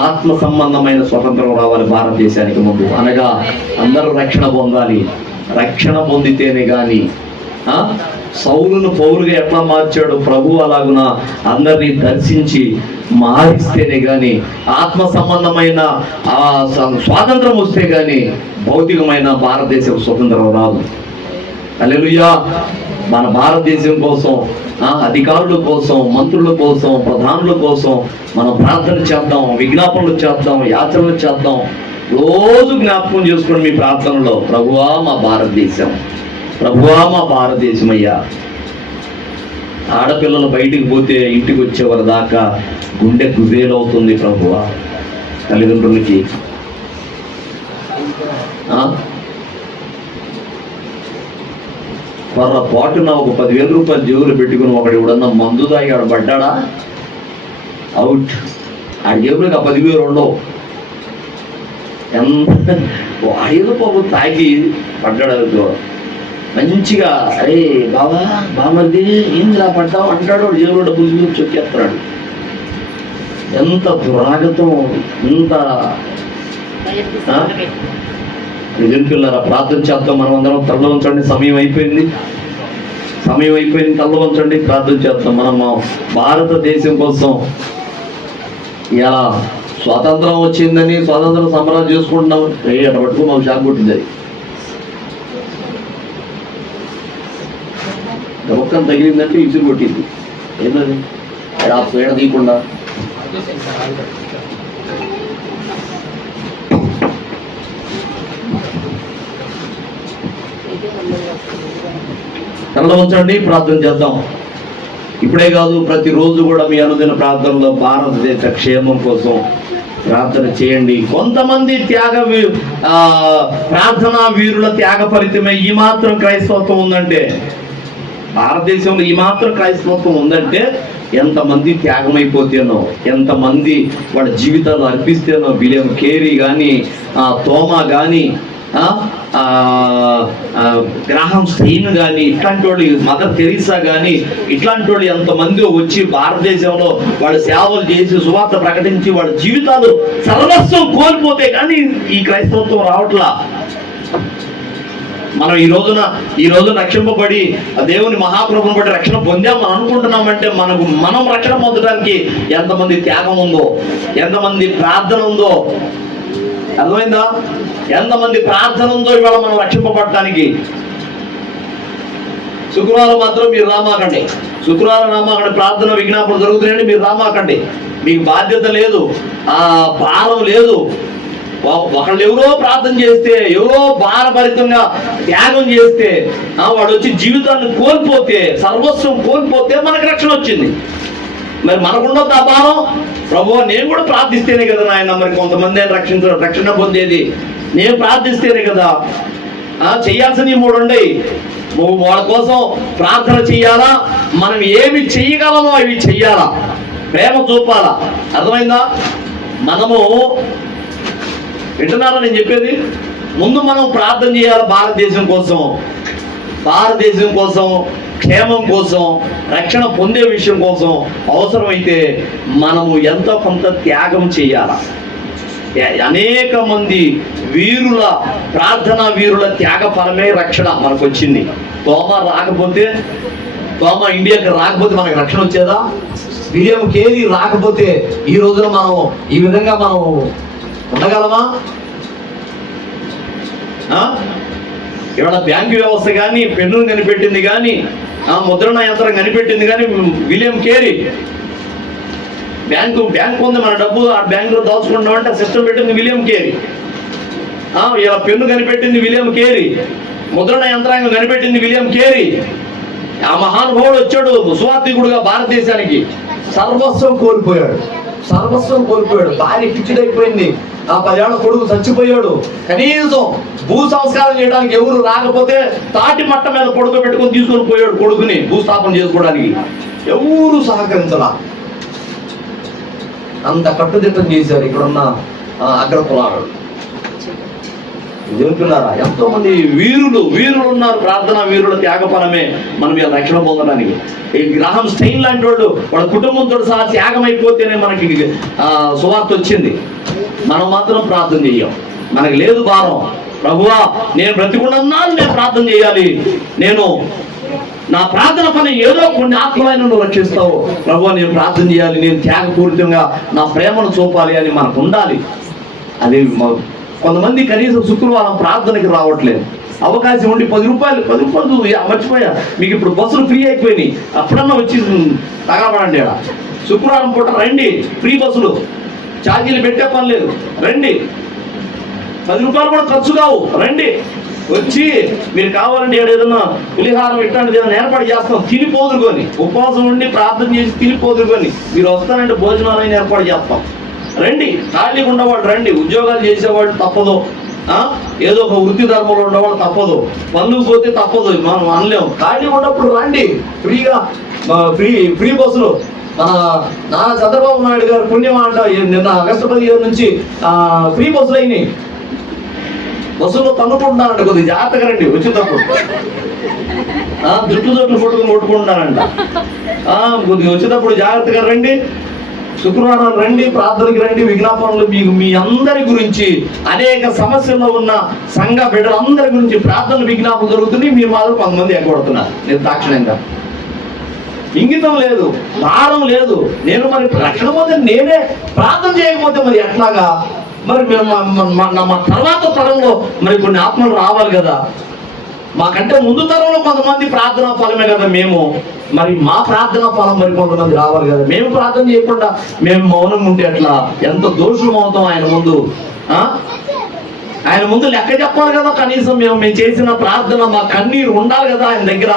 ఆత్మ సంబంధమైన స్వతంత్రం రావాలి భారతదేశానికి ముందు. అనగా అందరూ రక్షణ పొందాలి. రక్షణ పొందితేనే కానీ సౌలును పౌలుగా ఎట్లా మార్చాడు ప్రభు, అలాగున అందరినీ దర్శించి మారిస్తేనే కానీ ఆత్మ సంబంధమైన స్వాతంత్రం వస్తే కానీ భౌతికమైన భారతదేశం స్వతంత్రం రాదు. హల్లెలూయా. మన భారతదేశం కోసం, అధికారుల కోసం, మంత్రుల కోసం, ప్రధానుల కోసం మనం ప్రార్థన చేద్దాం, విజ్ఞాపనలు చేద్దాం, యాత్రలు చేద్దాం. రోజు జ్ఞాపకం చేసుకోండి మీ ప్రార్థనలో, ప్రభువా మా భారతదేశం, ప్రభువా మా భారతదేశం అయ్యా. ఆడపిల్లలు బయటికి పోతే ఇంటికి వచ్చేవారు దాకా గుండె గుబేలవుతుంది ప్రభువా. తల్లిదండ్రులకి పొరపాటున ఒక 10,000 రూపాయలు జేబులు పెట్టుకుని ఒకటి ఇవిడన్నా మందు తాగి ఆడ పడ్డాడా, అవుట్. ఆ జేబులకు ఆ 10,000 ఉండవు. ఎంత వాడేదో పాపం తాగి పడ్డాడు మంచిగా, అరే బామర్ది ఏందిలా పడ్డావు అంటాడు. జేబులో డబ్బులు చొక్కేస్తున్నాడు. ఎంత దురాగతం, ఎంత నిజం పిల్లరా. ప్రార్థన చేద్దాం మనం అందరం. తల్ల ఉంచండి, సమయం అయిపోయింది, తల్ల ఉంచండి, ప్రార్థన చేద్దాం. మనం భారతదేశం కోసం ఇలా స్వాతంత్రం వచ్చిందని స్వాతంత్రం సంబరాలు చేసుకుంటున్నాం. అట్లా పట్టుకో, మాకు షాక్ కొట్టింది. అది ఒక్కని తగిలిందంటే ఇసురు కొట్టింది. ఏంటది పేడ తీయకుండా కళ్ళ ఉంచండి, ప్రార్థన చేద్దాం. ఇప్పుడే కాదు, ప్రతిరోజు కూడా మీ అనుదిన ప్రార్థనలో భారతదేశ క్షేమం కోసం ప్రార్థన చేయండి. కొంతమంది ప్రార్థనా వీరుల త్యాగ ఫలితమే ఈ మాత్రం క్రైస్తవత్వం ఉందంటే, భారతదేశంలో ఈ మాత్రం క్రైస్తవత్వం ఉందంటే ఎంతమంది త్యాగమైపోతేనో, ఎంతమంది వాళ్ళ జీవితాలు అర్పిస్తేనో. విలియం కేరీ కానీ, తోమా కానీ, గ్రాహం స్టెయిన్ కానీ, ఇట్లాంటి వాళ్ళు, మదర్ తెరీసా కానీ, ఇట్లాంటి వాళ్ళు ఎంతమంది వచ్చి భారతదేశంలో వాళ్ళు సేవలు చేసి సువార్త ప్రకటించి వాళ్ళ జీవితాలు సర్వస్వం కోల్పోతే కానీ ఈ క్రైస్తవత్వం రావట్లా. మనం ఈ రోజున రక్షింపబడి దేవుని మహాప్రభుని బట్టి రక్షణ పొందామని అనుకుంటున్నామంటే మనం రక్షణ పొందడానికి ఎంతమంది త్యాగం ఉందో, ఎంతమంది ప్రార్థన ఉందో, అర్థమైందా? ఎంతమంది ప్రార్థన ఉందో ఇవాళ మనం రక్షింపబడటానికి. శుక్రవారం మాత్రం మీరు రామాకండి, శుక్రవారం రామాకండి, ప్రార్థన విజ్ఞాపన జరుగుతున్నాయండి, మీరు రామాకండి. మీకు బాధ్యత లేదు, భారం లేదు. ఒకళ్ళు ఎవరో ప్రార్థన చేస్తే, ఎవరో భారభరితంగా త్యాగం చేస్తే, వాడు వచ్చి జీవితాన్ని కోల్పోతే, సర్వస్వం కోల్పోతే మనకు రక్షణ వచ్చింది. మరి మనకుండదు ఆ భారం. ప్రభువా, నేను కూడా ప్రార్థిస్తేనే కదా నాయన మరి కొంతమంది రక్షణ పొందేది. నేను ప్రార్థిస్తేనే కదా. చేయాల్సినవి 3 ఉన్నాయి. వాళ్ళ కోసం ప్రార్థన చెయ్యాలా, మనం ఏమి చెయ్యగలమో అవి చెయ్యాలా, ప్రేమ చూపాలా. అర్థమైందా? మనము వింటున్నారా నేను చెప్పేది? ముందు మనం ప్రార్థన చేయాలి భారతదేశం కోసం, క్షేమం కోసం, రక్షణ పొందే విషయం కోసం. అవసరమైతే మనము ఎంతో కొంత త్యాగం చేయాల. అనేక మంది ప్రార్థనా వీరుల త్యాగ ఫలమే రక్షణ మనకు వచ్చింది. తోమా ఇండియాకి రాకపోతే మనకు రక్షణ వచ్చేదా? విలియం కేరీ రాకపోతే ఈ రోజున మనం ఈ విధంగా మనం ఉండగలమా? ఇవాళ బ్యాంకు వ్యవస్థ కానీ, పెన్నును కనిపెట్టింది కానీ, ముద్రణ యంత్రం కనిపెట్టింది కానీ విలియం కేరీ. బ్యాంకు ఉంది, మన డబ్బు ఆ బ్యాంకులో దాచుకుంటామంటే సిస్టమ్ పెట్టింది విలియం కేరీ. ఇలా పెన్ను కనిపెట్టింది విలియం కేరీ, ముద్రణ యంత్రాంగం కనిపెట్టింది విలియం కేరీ. ఆ మహానుభావుడు వచ్చాడు సువార్థికుడుగా భారతదేశానికి. సర్వస్వం కోల్పోయాడు. భార్య పిచ్చిడైపోయింది. 10 ఏళ్ల కొడుకు చచ్చిపోయాడు. కనీసం భూ సంస్కారం చేయడానికి ఎవరు రాకపోతే తాటి మట్ట మీద పడుకోబెట్టుకొని తీసుకొని పోయాడు కొడుకుని భూస్థాపన చేసుకోవడానికి. ఎవరు సహకరించలా. అంత కట్టుదిట్టం చేశారు ఇక్కడున్న అగ్రకులాలు. చెబుతున్నారా? ఎంతో మంది వీరులు ఉన్నారు. ప్రార్థనా వీరుల త్యాగఫలమే మనం ఇలా రక్షణ పొందడానికి. ఈ గ్రాహం స్టెయిన్ లాంటి వాళ్ళ కుటుంబంతో సహా త్యాగం అయిపోతేనే మనకి సువార్త వచ్చింది. మనం మాత్రం ప్రార్థన చెయ్యం. మనకి లేదు భారం. ప్రభువా, నేను బ్రతికున్నాను, నేను ప్రార్థన చేయాలి. నేను నా ప్రార్థన పని ఏదో కొన్ని ఆత్మలైన నువ్వు రక్షిస్తావు. ప్రభువా, నేను ప్రార్థన చేయాలి, నేను త్యాగపూరితంగా నా ప్రేమను చూపాలి అని మనకు ఉండాలి. అది కొంతమంది కనీసం శుక్రవారం ప్రార్థనకి రావట్లేదు. అవకాశం ఉండి 10 రూపాయలు మర్చిపోయా, మీకు ఇప్పుడు బస్సులు ఫ్రీ అయిపోయినాయి, అప్పుడన్నా వచ్చి తగలబడండి. శుక్రవారం పూట రండి, ఫ్రీ బస్సులు, ఛార్జీలు పెట్టే పని లేదు. రండి, 10 రూపాయలు కూడా ఖర్చు కావు. రండి, వచ్చి మీరు కావాలంటే ఏదైనా పులిహారం ఇట్లాంటిది ఏదైనా ఏర్పాటు చేస్తాం. తినిపోదురుకొని, ఉపవాసం ఉండి ప్రార్థన చేసి తినిపోదురుకొని మీరు వస్తానంటే భోజనాలైనా ఏర్పాటు చేస్తాం. రండి, ఖాళీగా ఉండేవాళ్ళు రండి. ఉద్యోగాలు చేసేవాళ్ళు తప్పదు, ఏదో ఒక వృత్తి ధర్మంలో ఉండేవాళ్ళు తప్పదు, పనులకు పోతే తప్పదు, మనం అనలేము. ఖాళీగా ఉన్నప్పుడు రండి, ఫ్రీగా ఫ్రీ బస్సులు. మన నారా చంద్రబాబు నాయుడు గారు పుణ్యం అంట, నిన్న ఆగస్టు 15 నుంచి ఫ్రీ బస్సులు అయినాయి. బస్సులో తన్నుకుంటున్నారంట, కొద్దిగా జాగ్రత్తగా రండి. వచ్చేటప్పుడు జుట్లు కొట్టుకుంటున్నారంట. కొద్దిగా వచ్చేటప్పుడు జాగ్రత్తగా రండి. శుక్రవారం రండి, ప్రార్థనకి రండి. విజ్ఞాపనలు మీ అందరి గురించి, అనేక సమస్యల్లో ఉన్న సంఘ బిడ్డలందరి గురించి ప్రార్థన విజ్ఞాపన జరుగుతుంది. మీరు మాత్రం కొంతమంది ఎగ్గొడుతున్నారు నిర్దాక్షిణ్యంగా. ఇంగితం లేదు, భారం లేదు. నేను మరి రక్షణ పొంది నేనే ప్రార్థన చేయకపోతే మరి ఎట్లాగా? మరి మా తర్వాత తరంలో మరి కొన్ని ఆత్మలు రావాలి కదా. మాకంటే ముందు తరంలో కొంతమంది ప్రార్థనా ఫలమే కదా మేము. మరి మా ప్రార్థనా ఫలం మరి కొంతమంది రావాలి కదా. మేము ప్రార్థన చేయకుండా మేము మౌనం ఉంటే ఎట్లా? ఎంత దోషం అవుతాం ఆయన ముందు. ఆయన ముందు లెక్క చెప్పాలి కదా, కనీసం మేము చేసిన ప్రార్థన, మా కన్నీరు ఉండాలి కదా ఆయన దగ్గర.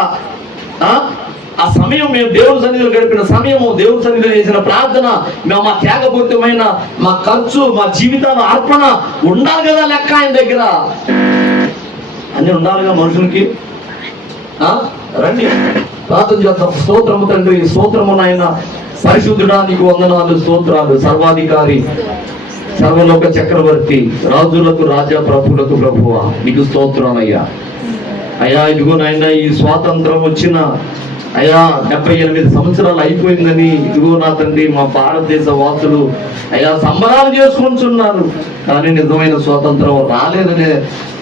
ఆ సమయం, మేము దేవుని సన్నిధిలో గడిపిన సమయము, దేవుని సన్నిధిలో చేసిన ప్రార్థన, మేము మా త్యాగపూరితమైన మా ఖర్చు, మా జీవితాల అర్పణ ఉండాలి కదా లెక్క ఆయన దగ్గర. అన్నీ ఉండాలిగా మనుషులకి. రండి ప్రార్థన చేద్దాం. స్తోత్రము తండ్రి, స్తోత్రము నాయన, పరిశుద్ధుడా నీకు వందనాలు, స్తోత్రాలు. సర్వాధికారి, సర్వలోక చక్రవర్తి, రాజులకు రాజా, ప్రభులకు ప్రభువా నీకు స్తోత్రాలయ్యా. అయ్యా ఇదిగో నాయన, ఈ స్వాతంత్రం వచ్చిన అయ్యా 78 సంవత్సరాలు అయిపోయిందని ఇదిగో నా తండ్రి మా భారతదేశ వాసులు అయ్యా సంబరాలు చేసుకుంటున్నారు. కానీ నిజమైన స్వాతంత్రం రాలేదనే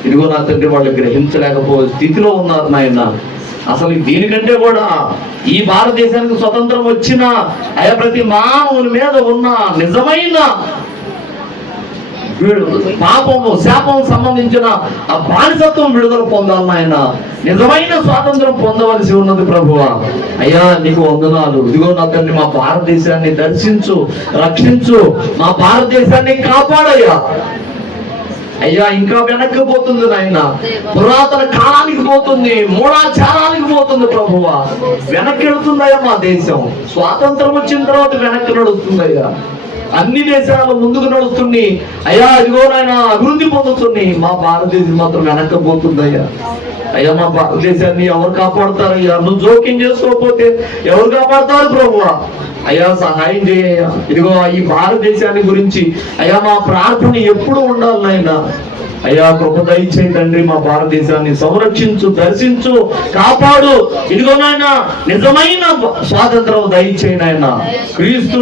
ఇదిగో నా తండ్రి వాళ్ళు గ్రహించలేకపోయే స్థితిలో ఉన్నారు నాయన. అసలు దీనికంటే కూడా ఈ భారతదేశానికి స్వతంత్రం వచ్చిన అయ్యా ప్రతి మానవుని మీద ఉన్న నిజమైన పాపము, శాపం సంబంధించిన ఆ బానిసత్వం విడుదల పొందాలి నాయన. నిజమైన స్వాతంత్రం పొందవలసి ఉన్నది ప్రభువా. అయ్యా నీకు వందనాలు. ఇదిగో నా తండ్రి మా భారతదేశాన్ని దర్శించు, రక్షించు, మా భారతదేశాన్ని కాపాడయ్యా. అయ్యా ఇంకా వెనక్కి పోతుంది నాయన, పురాతన కాలానికి పోతుంది, మూఢాచారానికి పోతుంది ప్రభువా. వెనక్కి వెళుతుందయ్యా మా దేశం. స్వాతంత్రం వచ్చిన తర్వాత వెనక్కి నడుస్తుందయ్యా. అన్ని దేశాలు ముందుకు నడుస్తుంది అయ్యా. ఇదిగో నాయన అభివృద్ధి పొందుతుంది. మా భారతదేశం మాత్రం వెనక్కిపోతుందయ్యా. అయ్యా మా భారతదేశాన్ని ఎవరు కాపాడుతారయ్యా? నువ్వు జోక్యం చేసుకోకపోతే ఎవరు కాపాడుతారు ప్రభువా? అయ్యా సహాయం చేయ్యా. ఇదిగో ఈ భారతదేశాన్ని గురించి అయ్యా మా ప్రార్థన ఎప్పుడు ఉండాలి నాయనా. అయ్యా కృప దయచేయండి తండ్రి, మా భారతదేశాన్ని సంరక్షించు, దర్శించు, కాపాడు. ఇదిగో నాయన నిజమైన స్వాతంత్రం దయచేయండి ఆయన. క్రీస్తు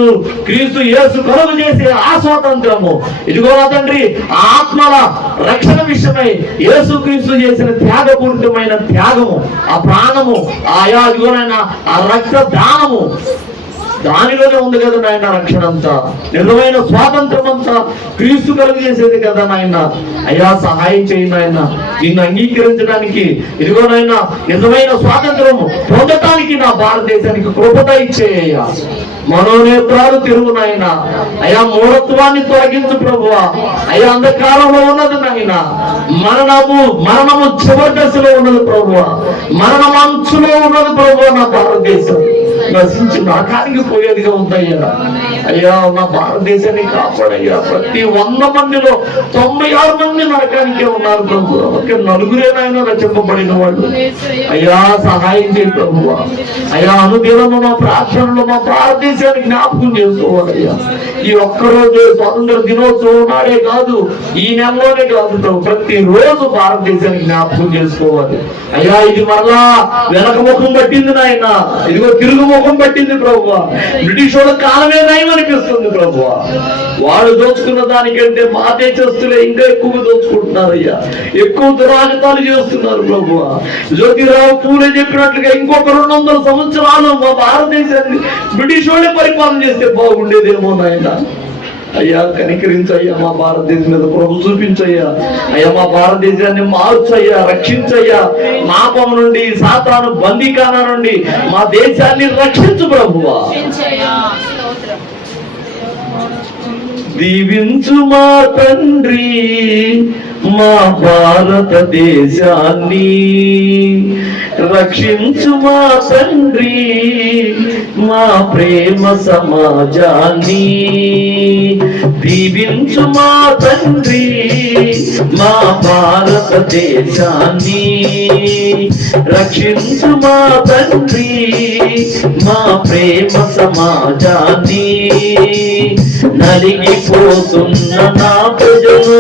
యేసు కొరకు చేసే ఆ స్వాతంత్రము ఇదిగో నా తండ్రి, ఆత్మల రక్షణ విషయమై యేసు క్రీస్తు చేసిన త్యాగపూరితమైన త్యాగము, ఆ ప్రాణము, ఆయా ఇదిగో నాయన ఆ రక్త దానము, దానిలోనే ఉంది కదా నాయన రక్షణ అంతా. నిజమైన స్వాతంత్రం అంతా క్రీస్తు కలుగు చేసేది కదా నాయన. అయ్యా సహాయం చేయండి నాయన, నిన్ను అంగీకరించడానికి ఇదిగో నాయన నిజమైన స్వాతంత్రము పొందటానికి నా భారతదేశానికి కృపత ఇచ్చేయ్యా. మనోనేత్రాలు తిరుగు నాయన. అయ్యా మూఢత్వాన్ని తొలగించు ప్రభువా. అయ్యా అంధకారంలో ఉన్నది నాయన, మరణము చివరి దశలో ఉన్నది ప్రభువా, మరణం అంచులో ఉన్నది ప్రభువా. నా భారతదేశం నశించి నాకానికి పోయేదిగా ఉందయ్యా. అయ్యా నా భారతదేశాన్ని కాపాడయ్యా. ప్రతి 100 మందిలో 96 మంది నరకానికే ఉన్నారు ప్రభు. ఒక నలుగురేనాయన రచింపబడిన వాళ్ళు. అయ్యా సహాయం చేయి ప్రభువా. అయ్యా అనుదినము మా ప్రార్థనలో మా భారతదేశాన్ని జ్ఞాపకం చేసుకోవాలయ్యా. ఈ ఒక్కరోజు స్వాతంత్ర దినోత్సవం నాడే కాదు, ఈ నెలలోనే కాదు ప్రభు, ప్రతి రోజు భారతదేశాన్ని జ్ఞాపకం చేసుకోవాలి. అయ్యా ఇది మరలా వెనక ముఖం పట్టింది నాయన, ఇదిగో తిరుగు ముఖం పట్టింది ప్రభువా. బ్రిటిష్ వాళ్ళ కాలమే నయం అనిపిస్తుంది ప్రభువా. వాడు దోచుకున్న దానికంటే మా దేశస్తులే ఇంకా ఎక్కువ దోచుకుంటున్నారయ్యా, ఎక్కువ దురాగతాలు చేస్తున్నారు ప్రభువా. జ్యోతిరావు పూలే చెప్పినట్లుగా ఇంకొక 200 సంవత్సరాలు మా భారతదేశాన్ని బ్రిటిష్ వాళ్ళే పరిపాలన చేస్తే బాగుండేదేమో నాయన. అయ్యా కనికరించయ్యా, మా భారతదేశం మీద ప్రభు చూపించయ్యా. అయ్యా మా భారతదేశాన్ని మార్చయ్యా, రక్షించయ్యా. పాపం నుండి, సాతాను బందీఖానా నుండి మా దేశాన్ని రక్షించు ప్రభువా. దీవించు మా తండ్రి మా భారతదేశాన్ని, రక్షించు మా తండ్రి మా ప్రేమ సమాజాన్ని. దీవించు మా తండ్రి మా భారతదేశాన్ని, రక్షించు మా తండ్రి మా ప్రేమ సమాజాన్ని. నలిగిపోతున్న నా ప్రజలు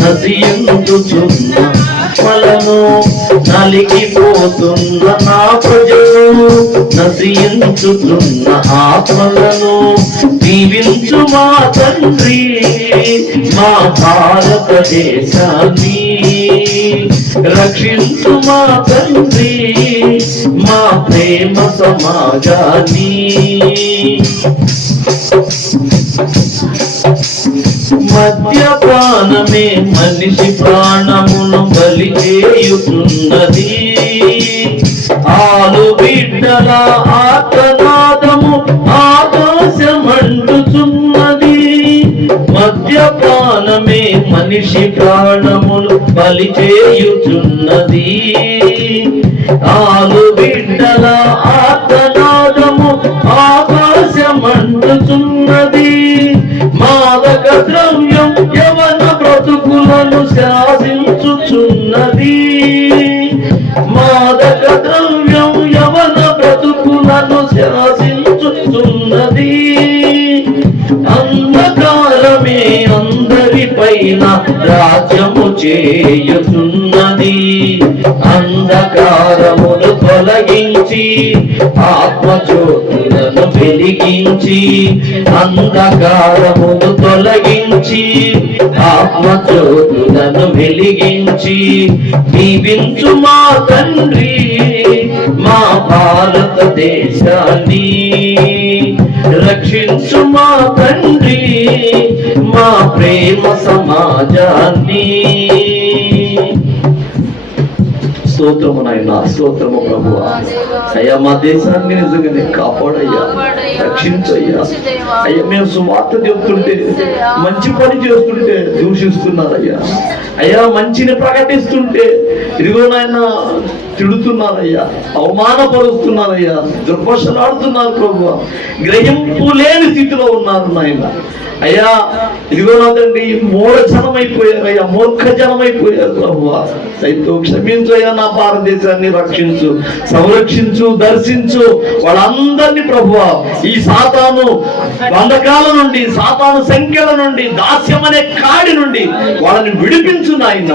నశించుచున్న ఆత్మలను, నలిగిపోతున్న నా ప్రజలు నశించుతున్న ఆత్మలను. దీవించు మా తండ్రి మా భారతదేశాన్ని, రక్షించు మా తండ్రి మా ప్రేమ సమాజాన్ని. మద్యపానమే మనిషి ప్రాణమును బలి చేయుతున్నది, ఆలు బిడ్డల ఆర్తనాదము ఆకాశమంటుచున్నది. మద్యపాన కాలమే మనిషి ప్రాణములు బలి చేయుచున్నది. ఆలు బిడ్డల ఆర్తనాదము ఆకాశమంటుచున్నది. మాదక ద్రవ్యం యవన బ్రతుకులను శాసించుచున్నది. మాదక ద్రవ్యం యవన బ్రతుకులను శాసించుచున్నది. అంధకారమే అందరిపైన రాజ్యము చేయుచున్నది. అంధకారమును తొలగించి ఆత్మజ్యోతులను వెలిగించి, అంధకారమును తొలగించి ఆత్మజ్యోతులను వెలిగించి దీవించు మా తండ్రి మా భారతదేశాన్ని. రక్షించు మా తండ్రి మా ప్రేమ సమాజాన్ని. స్తోత్రము నాయన, స్తోత్రము ప్రభువా. అయ్యా మా దేశాన్ని నిజంగానే కాపాడయ్యా, రక్షించయ్యా. అయ్యా మేము సువార్త చెప్తుంటే, మంచి పని చేస్తుంటే దూషిస్తున్నారయ్యా. అయ్యా మంచిని ప్రకటిస్తుంటే ఇదిగో నాయన తిడుతున్నారయ్యా, అవమానపరుస్తున్నారయ్యా, దుర్భాషలాడుతున్నారు ప్రభువా. గ్రహింపు లేని స్థితిలో ఉన్నారు నాయన. అయ్యా ఇదిగో నాదండి మూఢజనమైపోయారయ్యా, మూర్ఖ జనమైపోయారు ప్రభువా. అయితే క్షమించయ్యా, నా భారతదేశాన్ని రక్షించు, సంరక్షించు, దర్శించు వాళ్ళందరినీ ప్రభువా. ఈ సాతాను బంధకాల నుండి, సాతాను సంఖ్యల నుండి, దాస్యం అనే కాడి నుండి వాళ్ళని విడిపించు నాయన.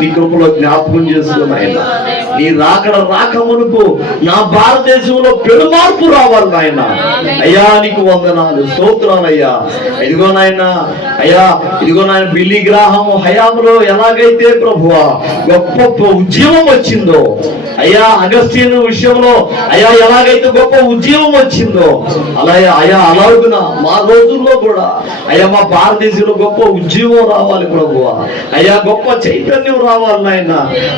నీ కృపలో జ్ఞాపకం చేసుకో నాయన. నీ రాకమునుపు నా భారతదేశంలో పెనుమార్పు రావాలి నాయన. అయ్యా నీకు వందనాలు, స్తోత్రాలయ్యా. ఇదిగో నాయన, అయ్యా ఇదిగో నాయన బిల్లీ గ్రాహము హయాంలో ఎలాగైతే ప్రభువా గొప్ప ఉద్యమం వచ్చిందో, అయ్యా అగస్టిన్ విషయంలో అయ్యా ఎలాగైతే గొప్ప ఉద్యమం వచ్చిందో, అయ్యా అలాగున మా రోజుల్లో కూడా అయ్యా మా భారతదేశంలో గొప్ప ఉద్యమం రావాలి ప్రభువా. అయ్యా గొప్ప చైతన్యం రావాలి నాయన.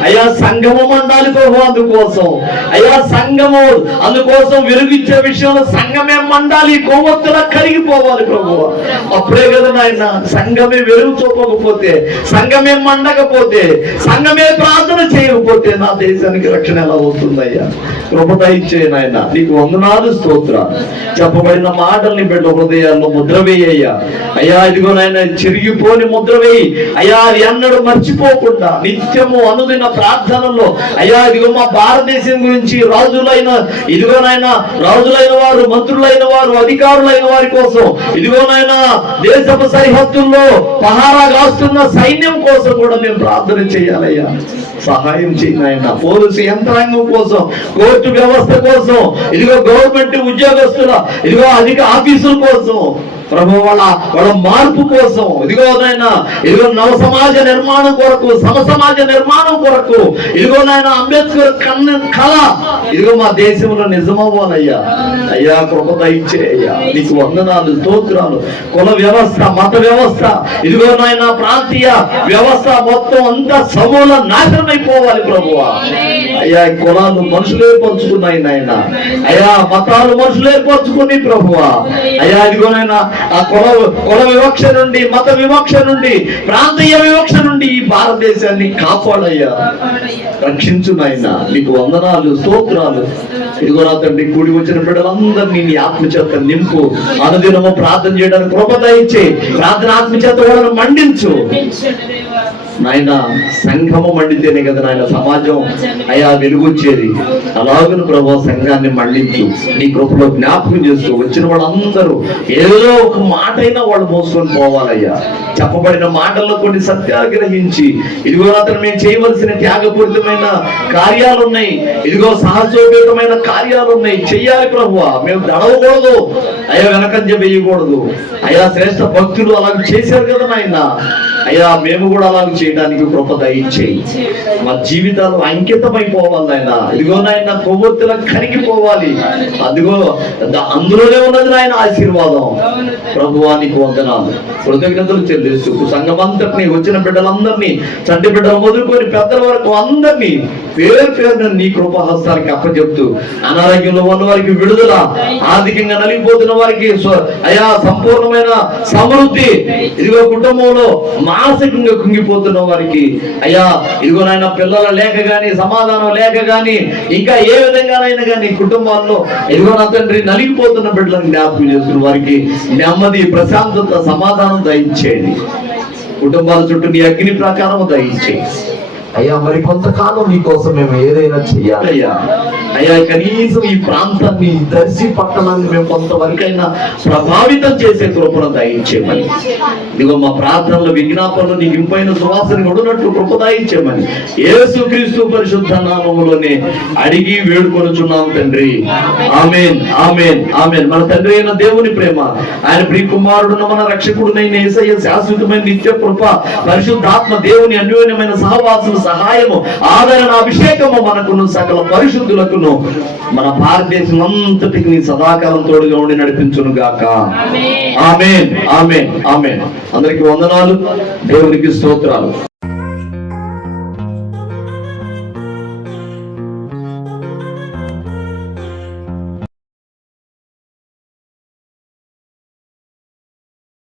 అయ్యా సంగమం ఉండాలి ప్రభువా. అందుకోసం అయ్యా సంగము, అందుకోసం వెలుగిచ్చే విషయంలో సంగమే మండాలి, కొవ్వొత్తుల కరిగిపోవాలి ప్రభువా. అప్పుడే కదా నాయన సంఘమే వెలుగు చూపకపోతే, సంఘమే మండకపోతే, సంఘమే ప్రార్థన చేయకపోతే నా దేశానికి రక్షణ ఎలా అవుతుందయ్యా? కృప ఇచ్చే నాయన. నీకు వందనాలు, స్తోత్రాలు. చెప్పబడిన మాటల్ని బిడ్డ హృదయాల్లో ముద్ర వేయ్యా. అయ్యా ఇదిగో నాయన చిరిగిపోని ముద్ర వేయి అయ్యా. అది ఎన్నడూ మర్చిపోకుండా నిత్యము అనుదిన ప్రార్థనలో అయ్యా ఇదిగో మా భారతదేశం గురించి రాజులైన ఇదిగో నాయన రాజులైన వారు, మంత్రులైన వారు, అధికారులైన వారి కోసం ఇదిగో నాయన దేశపు సరిహద్దుల్లో పహారా కాస్తున్న సైన్యం కోసం కూడా మేము ప్రార్థన చేయాలయ్యా. సహాయం చేయాలయ్యా. పోలీసు యంత్రాంగం కోసం, కోర్టు వ్యవస్థ కోసం, ఇదిగో గవర్నమెంట్ ఉద్యోగస్తుల ఇదిగో అధిక ఆఫీసుల కోసం ప్రభు, వాళ్ళ మార్పు కోసం ఇదిగో నాయన ఇదిగో నవ సమాజ నిర్మాణం కొరకు, సమ సమాజ నిర్మాణం కొరకు ఇదిగో నాయన అంబేద్కర్ కళ ఇదిగో మా దేశంలో నిజమవ్వాలయ్యా. అయ్యా కృప ఇచ్చేయ్యా. నీకు వందనాలు, స్తోత్రాలు. కుల వ్యవస్థ, మత వ్యవస్థ ఇదిగో నాయన ప్రాంతీయ వ్యవస్థ మొత్తం అంతా సమూల నాశనమైపోవాలి ప్రభువా. అయ్యా కులాలు మనుషులు ఏర్పరచుకున్నాయి నాయన. అయ్యా మతాలు మనుషులు ఏర్పరచుకుని ప్రభువా. అయ్యా ఇదిగోనైనా ఆ కుల వివక్ష నుండి, మత వివక్ష నుండి, ప్రాంతీయ వివక్ష నుండి ఈ భారతదేశాన్ని కాపాడయ్యా, రక్షించు నాయన. నీకు వందనాలు, స్తోత్రాలు. ఇదిగో నా తండ్రి కూడి వచ్చిన బిడ్డలందరినీ నీ ఆత్మచేత నింపు. అనుదినము ప్రార్థన చేయడానికి కృప దయచే. ప్రార్థన ఆత్మచేత వాళ్ళని మండించు నాయన. సంఘము మండితేనే కదా నాయన సమాజం అయ్యా వెలుగొచ్చేది. అలాగను ప్రభు సంఘాన్ని మండించు. నీ కృపలో జ్ఞాపకం చేస్తూ వచ్చిన వాళ్ళందరూ ఏదో ఒక మాట అయినా వాళ్ళు మోసుకొని పోవాలయ్యా. చెప్పబడిన మాటల్లో కొన్ని సత్యాలు గ్రహించి ఇదిగో అతను మేము చేయవలసిన త్యాగపూరితమైన కార్యాలు ఉన్నాయి, ఇదిగో సాహసోపేతమైన కార్యాలు ఉన్నాయి, చెయ్యాలి ప్రభువా. మేము దడవకూడదు అయ్యా, వెనకంజ వేయకూడదు అయ్యా. శ్రేష్ఠ భక్తులు అలాగే చేశారు కదా నాయన. అయ్యా మేము కూడా అలా చేయడానికి కృప దయచేయి. మా జీవితాలు అంకితమైపోవాలి ఆయన. ఇదిగో నాయన కొవ్వొత్తుల కరిగిపోవాలి. అదిగో అందులోనే ఉన్నది నాయన ఆశీర్వాదం. ప్రభువానికి వందనాలు, కృతజ్ఞతలు చెల్లిస్తూ సంఘమంతటిని, వచ్చిన బిడ్డలందరినీ, చంటి బిడ్డలు మొదలుకొని పెద్దల వరకు అందరినీ పేరు పేరున నీ కృపహస్తానికి అప్పచెప్తూ, అనారోగ్యంలో ఉన్న వారికి విడుదల, ఆర్థికంగా నలిగిపోతున్న వారికి అయా సంపూర్ణమైన సమృద్ధి, ఇదిగో కుటుంబంలో మానసికంగా కుంగిపోతున్న వారికి అయ్యా ఇదిగో నాయన పిల్లల లేక గాని, సమాధానం లేక గాని, ఇంకా ఏ విధంగానైనా కానీ కుటుంబాల్లో ఇదిగో నా తండ్రి నలిగిపోతున్న బిడ్డలను జ్ఞాపకం చేసుకున్న వారికి నెమ్మది, ప్రశాంతత, సమాధానం దయచేయండి. కుటుంబాల చుట్టూ నీ అగ్ని ప్రకారం దయచేయండి అయ్యా. మరి కొంతకాలం నీ కోసం మేము ఏదైనా చెయ్యాలి అయ్యా. అయ్యా కనీసం ఈ ప్రాంతాన్ని, దర్శి పట్టణాన్ని మేము కొంతవరకైనా ప్రభావితం చేసే కృపను దయచేయమని, ఇదిగో మా ప్రార్థనలు, విజ్ఞాపనలు నీకు ఇంపైన సువాసన ఉన్నట్లు కృప దయచేయమని యేసుక్రీస్తు పరిశుద్ధ నామములోనే అడిగి వేడుకొనుచున్నాం తండ్రి. ఆమేన్, ఆమేన్, ఆమేన్. మన తండ్రి అయిన దేవుని ప్రేమ, ఆయన ప్రియ కుమారుడున్న మన రక్షకుడునైన యేసయ్య శాశ్వతమైన నిత్య కృప, పరిశుద్ధాత్మ దేవుని అన్యోన్యమైన సహవాసం, సహాయము, ఆదరణ, అభిషేకము మనకును సకల పరిశుద్ధులకును మన భారతదేశం అంతటికి సదాకాలం తోడుగా ఉండి నడిపించును గాక. ఆమేన్, ఆమేన్, ఆమేన్. అందరికి వందనాలు, దేవునికి స్తోత్రాలు.